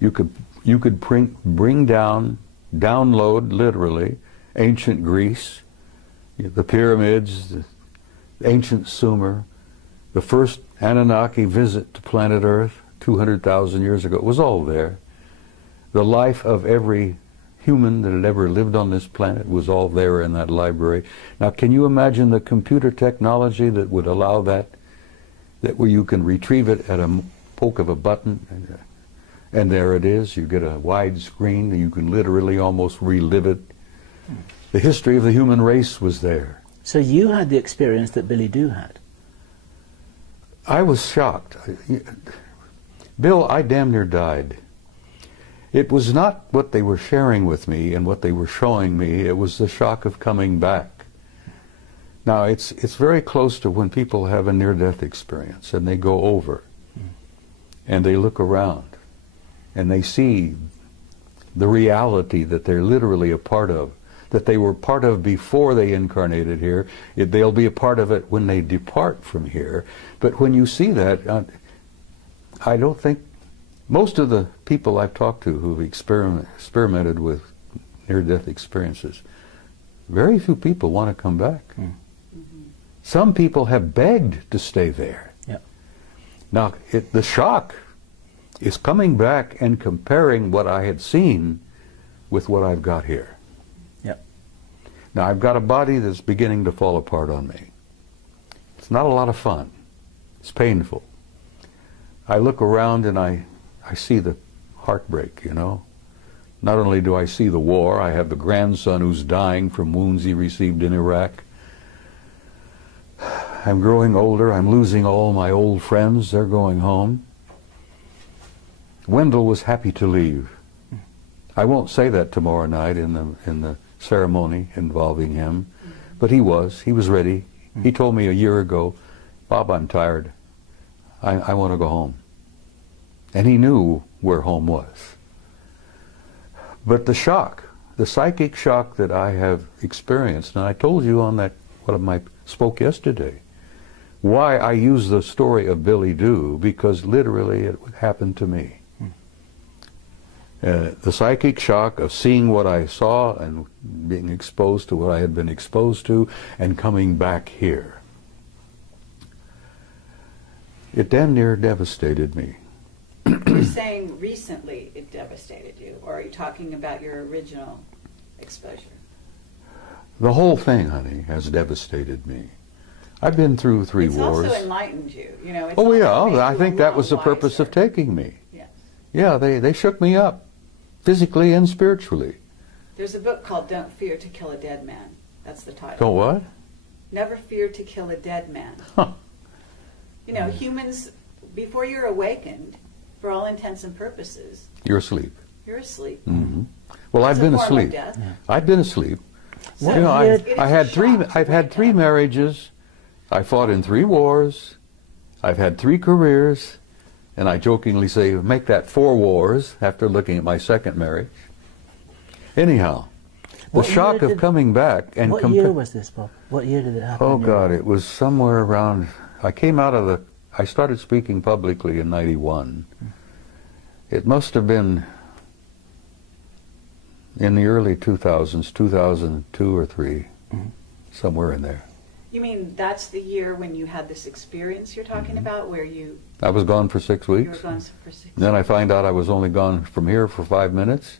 You could bring down, download literally, ancient Greece, the pyramids, the ancient Sumer, the first Anunnaki visit to planet Earth 200,000 years ago. It was all there. The life of every human that had ever lived on this planet was all there in that library. Now, can you imagine the computer technology that would allow that where you can retrieve it at a poke of a button, and there it is. You get a wide screen, and you can literally almost relive it. The history of the human race was there. So you had the experience that Billy Doo had? I was shocked. Bill, I damn near died. It was not what they were sharing with me and what they were showing me. It was the shock of coming back. Now, it's very close to when people have a near-death experience and they go over and they look around and they see the reality that they're literally a part of, that they were part of before they incarnated here. They'll be a part of it when they depart from here. But when you see that, I don't think most of the people I've talked to who've experimented with near-death experiences, very few people want to come back. Some people have begged to stay there. Yep. Now, the shock is coming back and comparing what I had seen with what I've got here. Yep. Now, I've got a body that's beginning to fall apart on me. It's not a lot of fun. It's painful. I look around and I see the heartbreak, you know. Not only do I see the war, I have the grandson who's dying from wounds he received in Iraq. I'm growing older. I'm losing all my old friends. They're going home. Wendell was happy to leave. I won't say that tomorrow night in the ceremony involving him, but he was ready. He told me a year ago, Bob, I'm tired. I want to go home. And he knew where home was. But the shock the psychic shock that I have experienced, and I told you on that, spoke yesterday, why I use the story of Billy Doo, because literally it happened to me. The psychic shock of seeing what I saw and being exposed to what I had been exposed to and coming back here. It damn near devastated me. You're saying recently it devastated you, or are you talking about your original exposure? The whole thing, honey, has devastated me. I've been through 3 wars. It's also enlightened you. You know, it's oh yeah, also I think that was the purpose of taking me. Yes. Yeah, they shook me up, physically and spiritually. There's a book called Don't Fear to Kill a Dead Man. That's the title. Don't what? Never fear to kill a dead man. Huh. You know, humans, before you're awakened, for all intents and purposes, you're asleep. You're asleep. Mm-hmm. Well, I've been asleep. Yeah. I've been asleep. So you know, I've had 3 marriages. I fought in 3 wars. I've had 3 careers, and I jokingly say, make that 4 wars after looking at my 2nd marriage. Anyhow, the shock of coming back and what year was this, Bob? What year did it happen? Oh God, it was somewhere around. I started speaking publicly in '91. It must have been in the early 2000s, 2002 or 3, somewhere in there. You mean that's the year when you had this experience you're talking about, where you... I was gone for 6 weeks. You were gone for 6 weeks. Then I find out I was only gone from here for 5 minutes.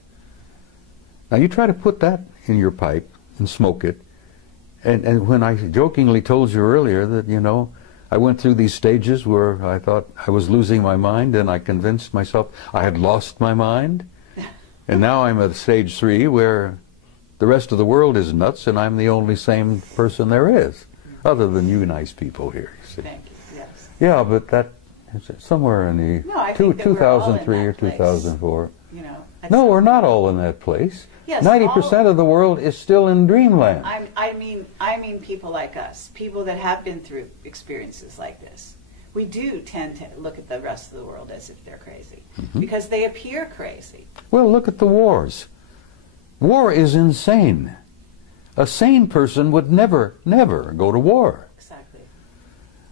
Now you try to put that in your pipe and smoke it, and when I jokingly told you earlier that, you know, I went through these stages where I thought I was losing my mind, and I convinced myself I had lost my mind, and now I'm at stage 3 where the rest of the world is nuts and I'm the only sane person there is, other than you nice people here, you see. Thank you, yes. Yeah, but that is somewhere in the 2003 or 2004. You know, no, we're not all in that place. Yes, 90% of the world is still in dreamland. I mean people like us, people that have been through experiences like this. We do tend to look at the rest of the world as if they're crazy, because they appear crazy. Well, look at the wars. War is insane. A sane person would never go to war. Exactly.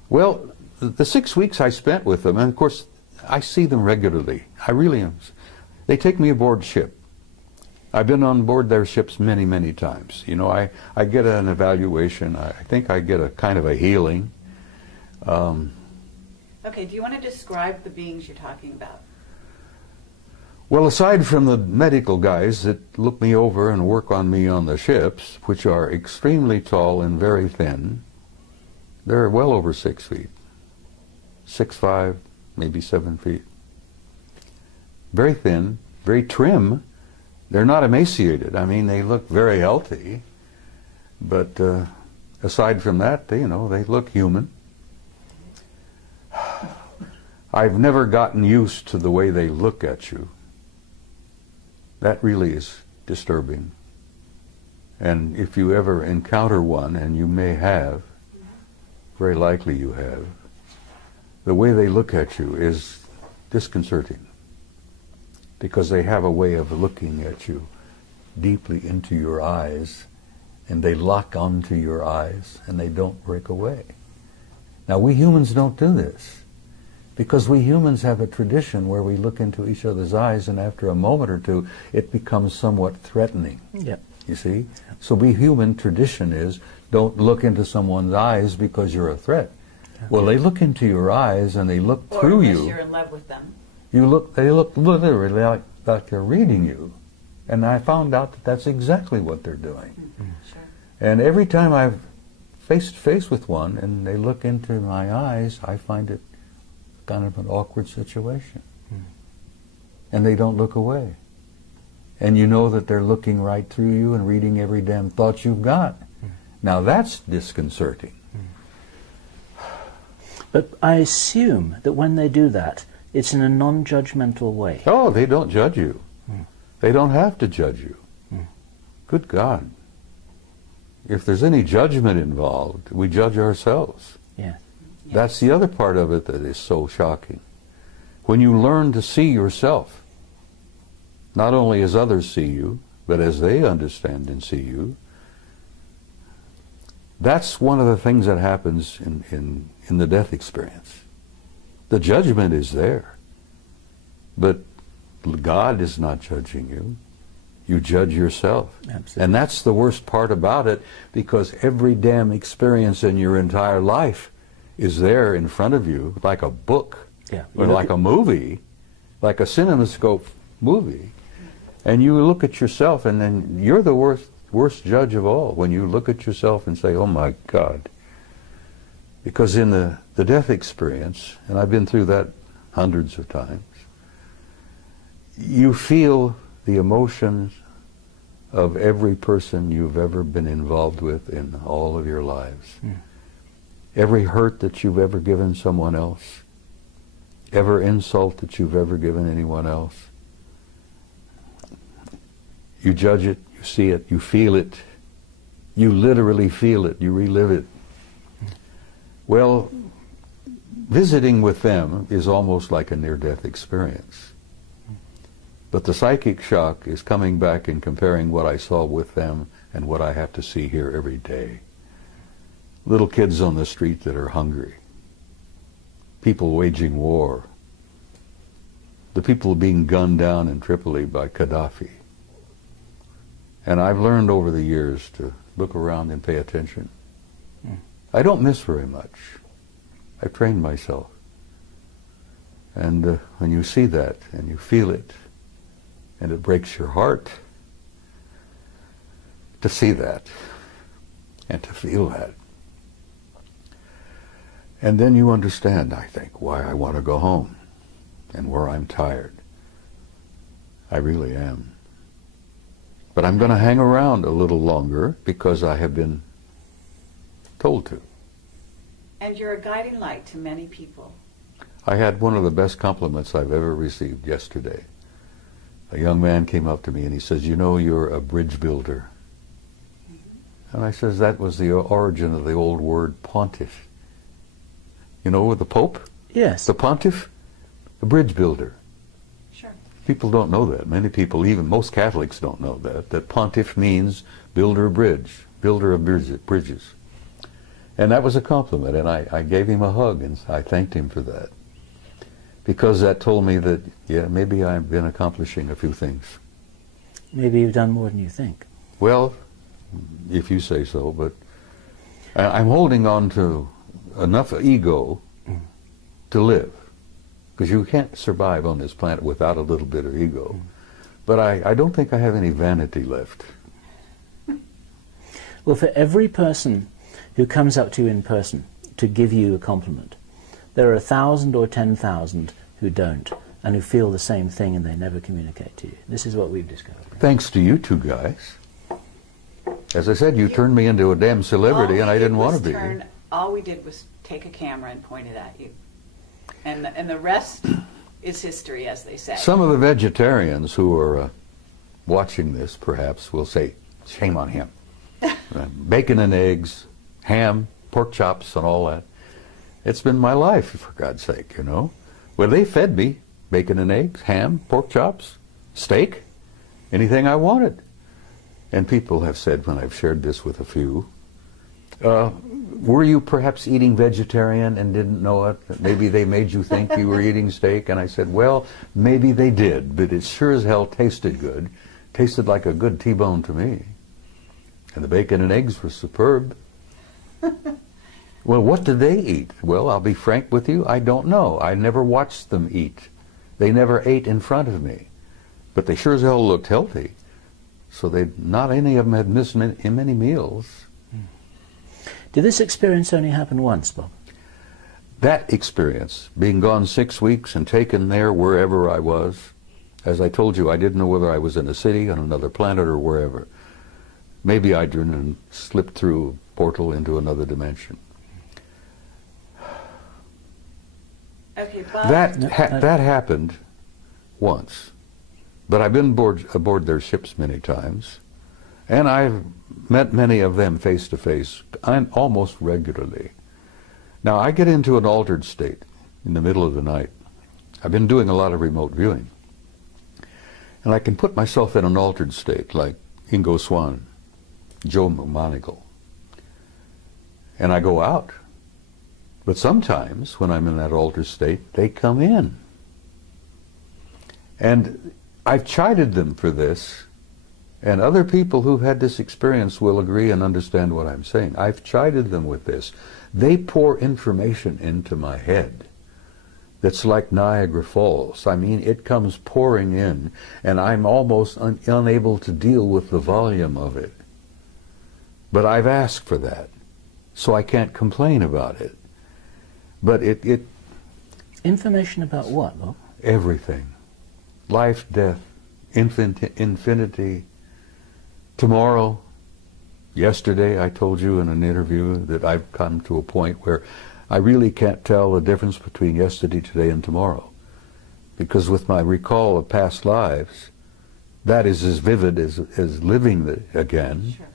Well, the 6 weeks I spent with them, and of course I see them regularly. I really am. They take me aboard ship. I've been on board their ships many, many times. You know, I get an evaluation. I think I get a kind of a healing. Okay, do you want to describe the beings you're talking about? Well, aside from the medical guys that look me over and work on me on the ships, which are extremely tall and very thin, they're well over 6 feet. 6'5", maybe 7 feet. Very thin, very trim. They're not emaciated. I mean, they look very healthy, but aside from that, they look human. I've never gotten used to the way they look at you. That really is disturbing. And if you ever encounter one, and you may have, very likely you have, the way they look at you is disconcerting, because they have a way of looking at you deeply into your eyes, and they lock onto your eyes, and they don't break away. Now, we humans don't do this, because we humans have a tradition where we look into each other's eyes, and after a moment or two, it becomes somewhat threatening. Yep. You see? So we human tradition is, don't look into someone's eyes because you're a threat. Okay. Well, they look into your eyes, and they look through you. Or you're in love with them. They look literally like they're reading you. And I found out that that's exactly what they're doing. Sure. And every time I've face to face with one and they look into my eyes, I find it kind of an awkward situation. And they don't look away. And you know that they're looking right through you and reading every damn thought you've got. Now that's disconcerting. But I assume that when they do that, it's in a non-judgmental way. Oh, they don't judge you. They don't have to judge you. Good God. If there's any judgment involved, we judge ourselves. Yeah. That's the other part of it that is so shocking. When you learn to see yourself, not only as others see you, but as they understand and see you. That's one of the things that happens in the death experience. The judgment is there, but God is not judging you. You judge yourself. Absolutely. And that's the worst part about it, because every damn experience in your entire life is there in front of you, like a book, Yeah. or like a movie, like a CinemaScope movie. And you look at yourself, and then you're the worst judge of all, when you look at yourself and say, oh my God. Because in the death experience, and I've been through that hundreds of times, you feel the emotions of every person you've ever been involved with in all of your lives. Mm. Every hurt that you've ever given someone else, every insult that you've ever given anyone else. You judge it, you see it, you feel it, you literally feel it, you relive it. Well, visiting with them is almost like a near-death experience. But the psychic shock is coming back and comparing what I saw with them and what I have to see here every day. Little kids on the street that are hungry, people waging war, the people being gunned down in Tripoli by Gaddafi. And I've learned over the years to look around and pay attention. I don't miss very much. I've trained myself. And when you see that and you feel it, and it breaks your heart to see that and to feel that. And then you understand, I think, why I want to go home and where I'm tired. I really am. But I'm going to hang around a little longer because I have been told to. And you're a guiding light to many people. I had one of the best compliments I've ever received yesterday. A young man came up to me and he says, you know, you're a bridge builder. Mm-hmm. And I says, that was the origin of the old word pontiff. You know, with the Pope? Yes. The pontiff, a bridge builder. Sure. People don't know that. Many people, even most Catholics don't know that pontiff means builder of bridge, builder of bridges. And that was a compliment, and I gave him a hug and I thanked him for that. Because that told me that, yeah, maybe I've been accomplishing a few things. Maybe you've done more than you think. Well, if you say so, but I'm holding on to enough ego to live. Because you can't survive on this planet without a little bit of ego. But I don't think I have any vanity left. Well, for every person who comes up to you in person to give you a compliment, there are 1,000 or 10,000 who don't, and who feel the same thing and they never communicate to you. This is what we've discovered. Thanks to you two guys. As I said, you turned me into a damn celebrity and I didn't want to be. All we did was take a camera and point it at you. And the rest is history, as they say. Some of the vegetarians who are watching this, perhaps, will say, shame on him. Bacon and eggs, ham, pork chops, and all that. It's been my life, for God's sake, you know. Well, they fed me bacon and eggs, ham, pork chops, steak, anything I wanted. And people have said, when I've shared this with a few, were you perhaps eating vegetarian and didn't know it? Maybe they made you think you were eating steak. And I said, well, maybe they did, but it sure as hell tasted good. Tasted like a good T-bone to me. And the bacon and eggs were superb. Well, what did they eat? Well, I'll be frank with you, I don't know. I never watched them eat. They never ate in front of me. But they sure as hell looked healthy. So not any of them had missed many meals. Did this experience only happen once, Bob? That experience, being gone 6 weeks and taken there wherever I was, as I told you, I didn't know whether I was in a city, on another planet, or wherever. Maybe I didn't slip through a portal into another dimension. Okay, Bob. That happened once. But I've been aboard their ships many times, and I've met many of them face to face, almost regularly. Now, I get into an altered state in the middle of the night. I've been doing a lot of remote viewing. And I can put myself in an altered state, like Ingo Swann, Joe McMoneagle. And I go out. But sometimes, when I'm in that altered state, they come in. And I've chided them for this, and other people who've had this experience will agree and understand what I'm saying. I've chided them with this. They pour information into my head that's like Niagara Falls. I mean, it comes pouring in, and I'm almost unable to deal with the volume of it. But I've asked for that, so I can't complain about it. But it Information about what, Bob? Everything. Life, death, infinity, tomorrow. Yesterday I told you in an interview that I've come to a point where I really can't tell the difference between yesterday, today, and tomorrow. Because with my recall of past lives, that is as vivid as living again. Sure.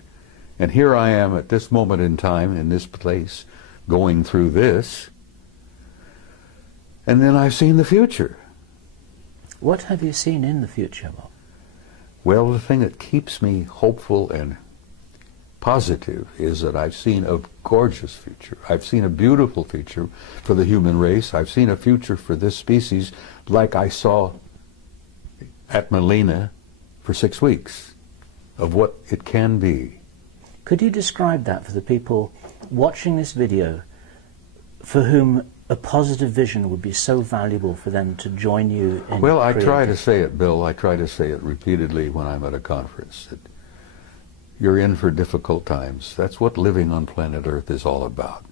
And here I am at this moment in time, in this place, going through this. And then I've seen the future. What have you seen in the future, Bob? Well, the thing that keeps me hopeful and positive is that I've seen a gorgeous future. I've seen a beautiful future for the human race. I've seen a future for this species like I saw at Melina for 6 weeks of what it can be. Could you describe that for the people watching this video for whom a positive vision would be so valuable for them to join you in? Well, I try to say it, Bill. I try to say it repeatedly when I'm at a conference. That you're in for difficult times. That's what living on planet Earth is all about.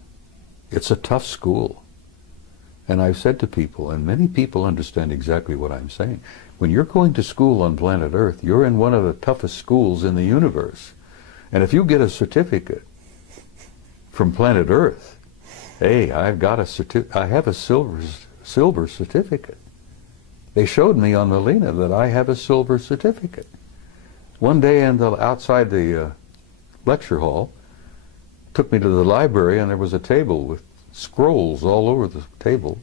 It's a tough school. And I've said to people, and many people understand exactly what I'm saying, when you're going to school on planet Earth, you're in one of the toughest schools in the universe. And if you get a certificate from planet Earth, hey, I have a silver certificate. They showed me on Melina that I have a silver certificate. One day outside the lecture hall, took me to the library, and there was a table with scrolls all over the table.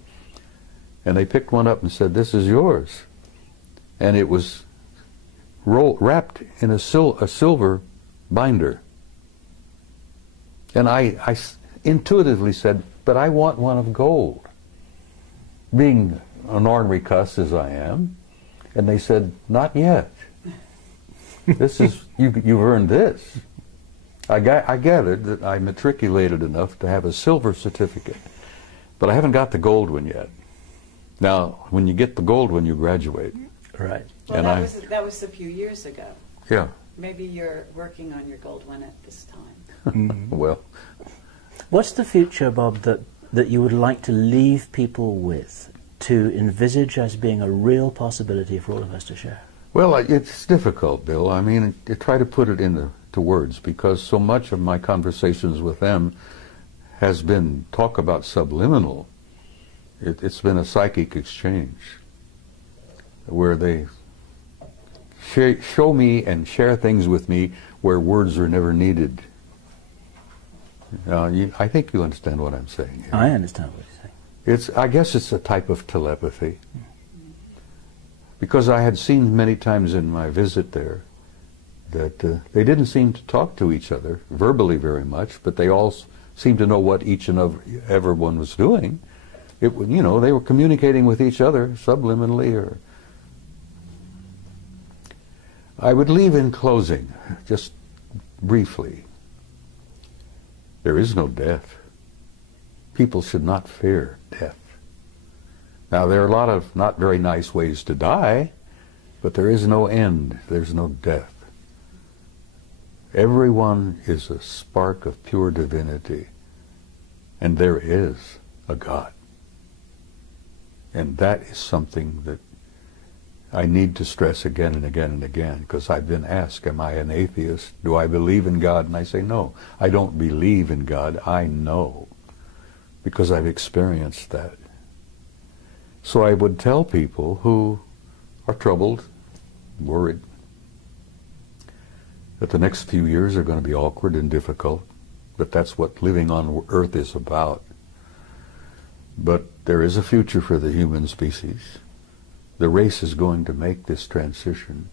And they picked one up and said, "This is yours." And it was wrapped in a silver binder. And I intuitively said, "But I want one of gold," being an ornery cuss as I am. And they said, "Not yet. This is, you've earned this." I gathered that I matriculated enough to have a silver certificate, but I haven't got the gold one yet. Now, when you get the gold one, you graduate. Right. Well, And that was a few years ago. Yeah. Maybe you're working on your gold one at this time. Well, What's the future, Bob, that you would like to leave people with, to envisage as being a real possibility for all of us to share? well, it's difficult, Bill. I mean, I try to put it into words because so much of my conversations with them has been talk about subliminal. It's been a psychic exchange where they show me and share things with me where words are never needed. I think you understand what I'm saying here. I understand what you're saying. I guess it's a type of telepathy. Because I had seen many times in my visit there that they didn't seem to talk to each other verbally very much, but they all seemed to know what each and everyone was doing. They were communicating with each other subliminally. Or I would leave in closing, just briefly. There is no death. People should not fear death. Now, there are a lot of not very nice ways to die, but there is no end. There's no death. Everyone is a spark of pure divinity, and there is a God. And that is something that I need to stress again and again and again, because I've been asked, am I an atheist? Do I believe in God? And I say, no, I don't believe in God. I know, because I've experienced that. So I would tell people who are troubled, worried, that the next few years are going to be awkward and difficult, but that's what living on Earth is about. But there is a future for the human species. the race is going to make this transition.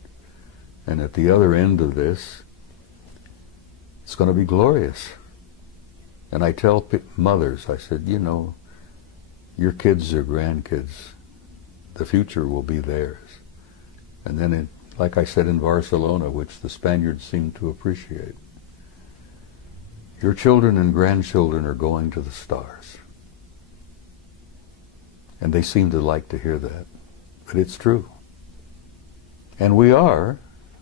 And at the other end of this, it's going to be glorious. And I tell mothers, I said, you know, your kids or grandkids, the future will be theirs. And then, like I said in Barcelona, which the Spaniards seem to appreciate, your children and grandchildren are going to the stars. And they seem to like to hear that. But it's true. And we are,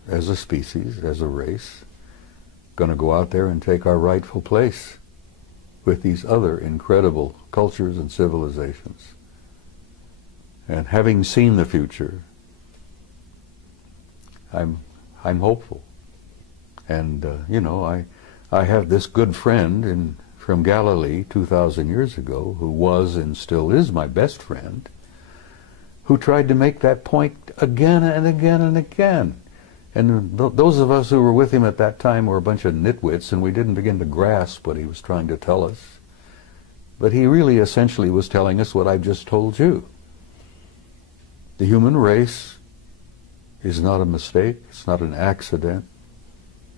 as a species, as a race, going to go out there and take our rightful place with these other incredible cultures and civilizations. And having seen the future, I'm hopeful. And, you know, I have this good friend from Galilee 2,000 years ago who was and still is my best friend, who tried to make that point again and again and again. And those of us who were with him at that time were a bunch of nitwits, and we didn't begin to grasp what he was trying to tell us. But he really essentially was telling us what I've just told you. The human race is not a mistake, it's not an accident,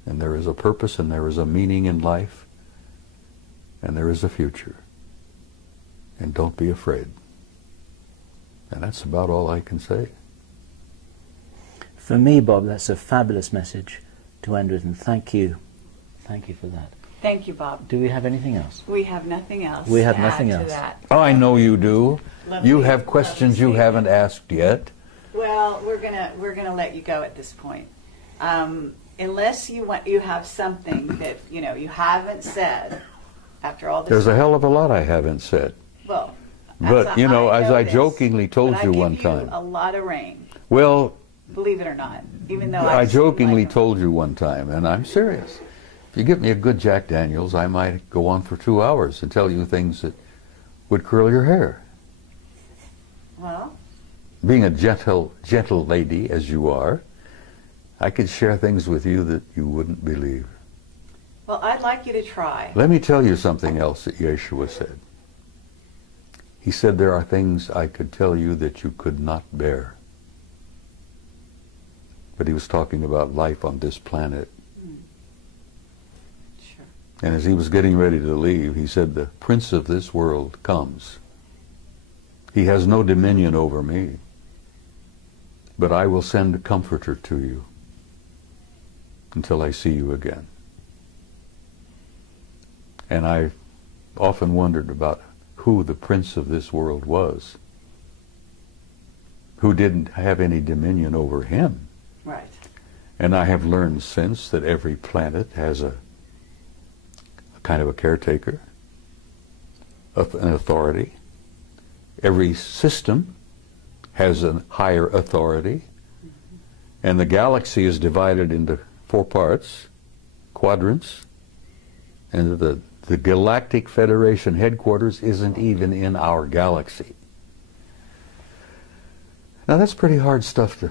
and there is a purpose and there is a meaning in life, and there is a future. And don't be afraid. And that's about all I can say. For me, Bob, that's a fabulous message to end with, and thank you. Thank you for that. Thank you, Bob. Do we have anything else? We have nothing else. We have to nothing add else. To that. Oh, I know you do. Lovely, You have questions you haven't asked yet. Well, we're gonna let you go at this point, unless you have something that you haven't said after all this. There's a hell of a lot I haven't said. Well, but as I jokingly told but you I give one time. a lot of rain. Well, believe it or not, even though I I've jokingly seen told you one time, and I'm serious. If you give me a good Jack Daniels, I might go on for 2 hours and tell you things that would curl your hair. Well, being a gentle lady as you are, I could share things with you that you wouldn't believe. well, I'd like you to try. Let me tell you something else that Yeshua said. He said there are things I could tell you that you could not bear. But he was talking about life on this planet. Sure. And as he was getting ready to leave, he said, the prince of this world comes. He has no dominion over me, but I will send a comforter to you until I see you again. And I often wondered about who the prince of this world was, who didn't have any dominion over him. Right. And I have learned since that every planet has a kind of a caretaker, an authority. Every system has a higher authority. And the galaxy is divided into 4 parts, quadrants. And the Galactic Federation headquarters isn't even in our galaxy. Now that's pretty hard stuff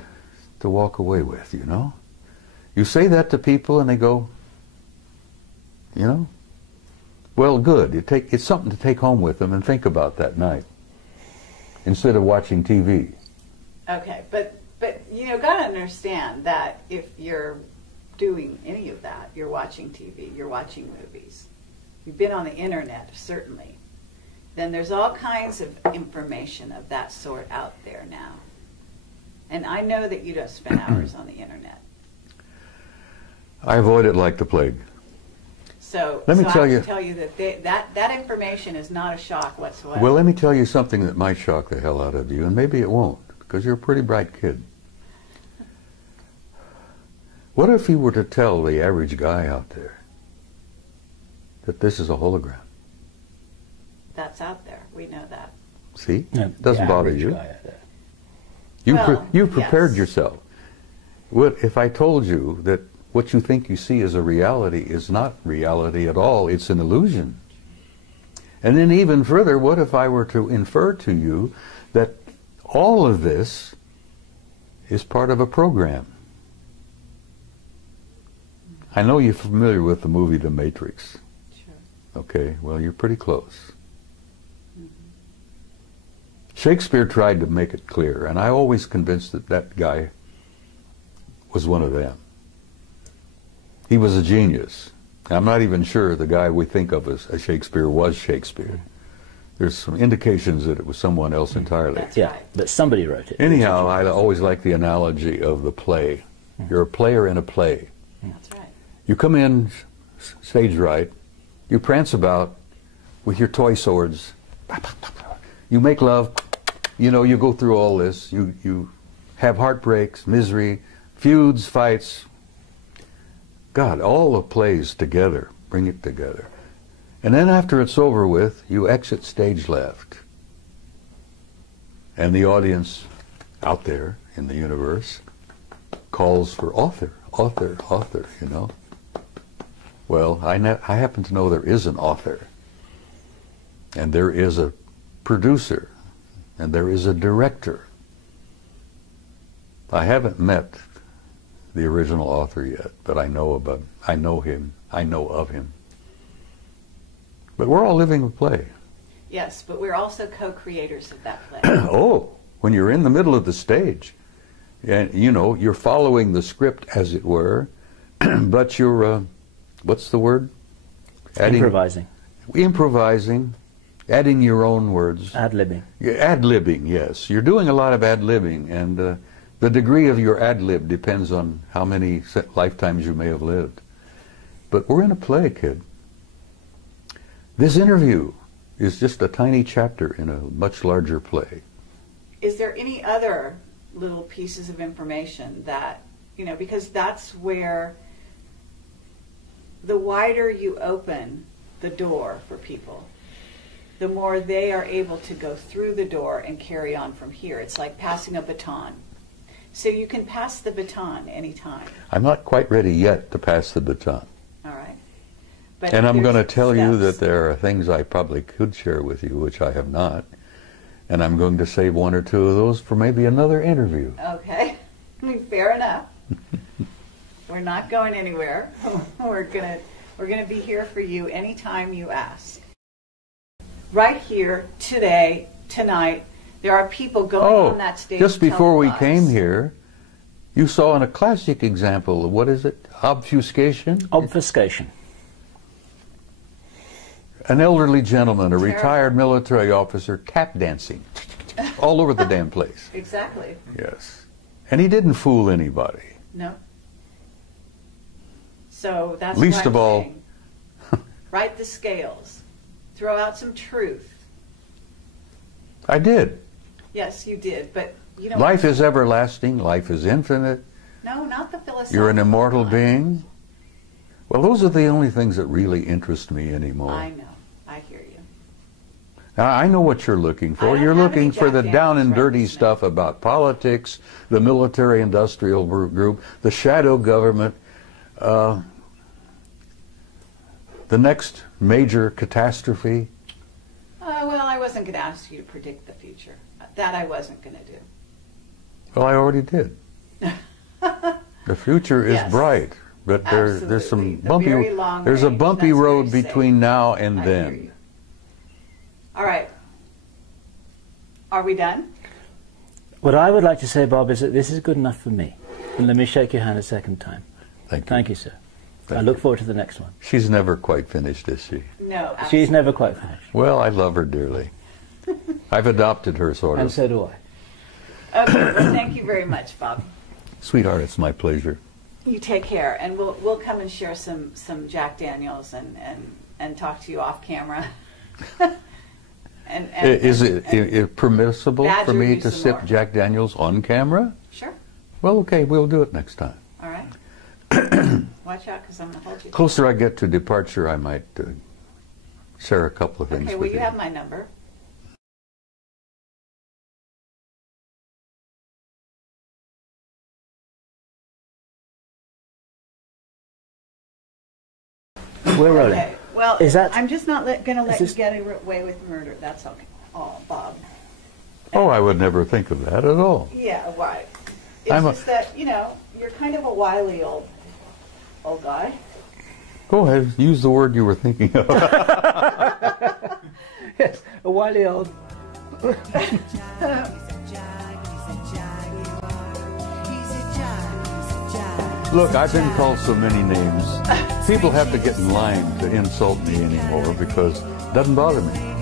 to walk away with, you know. You say that to people and they go, well, good. It's something to take home with them and think about that night instead of watching TV. Okay, but gotta understand that if you're doing any of that, you're watching TV, you're watching movies, you've been on the internet, certainly, then there's all kinds of information of that sort out there now. And I know that you don't spend hours on the internet. I avoid it like the plague. So Let me I tell have you- to tell you that that information is not a shock whatsoever. Well, let me tell you something that might shock the hell out of you, and maybe it won't, because you're a pretty bright kid. What if you were to tell the average guy out there that this is a hologram? That's out there. We know that. See? No, It doesn't the bother average you. guy out there. You prepared yes. yourself. What if I told you that what you think you see as a reality is not reality at all, it's an illusion? And then even further, what if I were to infer to you that all of this is part of a program? I know you're familiar with the movie The Matrix. Sure. Okay, well, you're pretty close. Shakespeare tried to make it clear, and I always convinced that that guy was one of them. He was a genius. I'm not even sure the guy we think of as Shakespeare was Shakespeare. There's some indications that it was someone else entirely. That's Yeah, right. but somebody wrote it. Anyhow, I always like the analogy of the play. You're a player in a play. That's right. You come in stage right, you prance about with your toy swords, you make love, you know, you go through all this, you have heartbreaks, misery, feuds, fights. God, all the plays together, bring it together. And then after it's over with, you exit stage left. And the audience out there in the universe calls for author, author, author, you know. Well, I happen to know there is an author, and there is a producer, and there is a director. I haven't met the original author yet, but I know him, I know of him. But we're all living a play. Yes, but we're also co-creators of that play. Oh, when you're in the middle of the stage, and you know, you're following the script as it were, but you're, what's the word? Improvising. Improvising, adding your own words. Ad-libbing. Ad-libbing, yes. You're doing a lot of ad-libbing, and the degree of your ad-lib depends on how many lifetimes you may have lived. But we're in a play, kid. This interview is just a tiny chapter in a much larger play. Is there any other little pieces of information that, you know, because that's where the wider you open the door for people, the more they are able to go through the door and carry on from here. It's like passing a baton. So you can pass the baton anytime. I'm not quite ready yet to pass the baton. All right. But And I'm going to there's tell you that steps. there are things I probably could share with you, which I have not. And I'm going to save one or two of those for maybe another interview. Okay. I mean, fair enough. We're not going anywhere. We're gonna be here for you anytime you ask. Right here, today, tonight, there are people going on that stage. Just before we telling came us. here, you saw in a classic example of, what is it? Obfuscation? Obfuscation. An elderly gentleman, a Terrible. retired military officer, tap dancing all over the damn place. Exactly. Yes. And he didn't fool anybody. No. So that's Least what I'm of all- saying. Right the scales. Throw out some truth. I did. Yes, you did, but you don't. Life is everlasting. Life is infinite. No, not the philosophical. You're an immortal kind. being. Well, those are the only things that really interest me anymore. I know. I hear you. Now, I know what you're looking I for. don't You're have looking any for the Jack down and Daniels right dirty this stuff about politics, the military-industrial group, the shadow government, the next major catastrophe. Well, I wasn't going to ask you to predict the future. That I wasn't going to do. Well, I already did. The future is Yes. bright, but there's some Absolutely. The bumpy. very long There's a range, bumpy that's road very safe. between now and I hear then. you. All right. Are we done? What I would like to say, Bob, is that this is good enough for me. And let me shake your hand a second time. Thank you. Thank you, sir. Thank I look you. forward to the next one. She's never quite finished, is she? No. She's never quite finished. Well, I love her dearly. I've adopted her, sort And of. so do I. Okay. Well, thank you very much, Bob. Sweetheart, it's my pleasure. You take care, and we'll come and share some Jack Daniels and talk to you off camera. Is it permissible for badger me you to some sip more. Jack Daniels on camera? Sure. Well, okay, we'll do it next time. All right. Watch out, because I'm going to hold you. Closer I get to departure, I might share a couple of things Okay. Well, with you have my number. We're rolling. Okay. Well, Is that- I'm just not going to let this- you get away with murder. That's okay. Oh, Bob. Oh, I would never think of that at all. Yeah, why? It's I'm a- just that, you're kind of a wily old guy. Go ahead, use the word you were thinking of. Yes, a wily old Look, I've been called so many names. People have to get in line to insult me anymore because it doesn't bother me.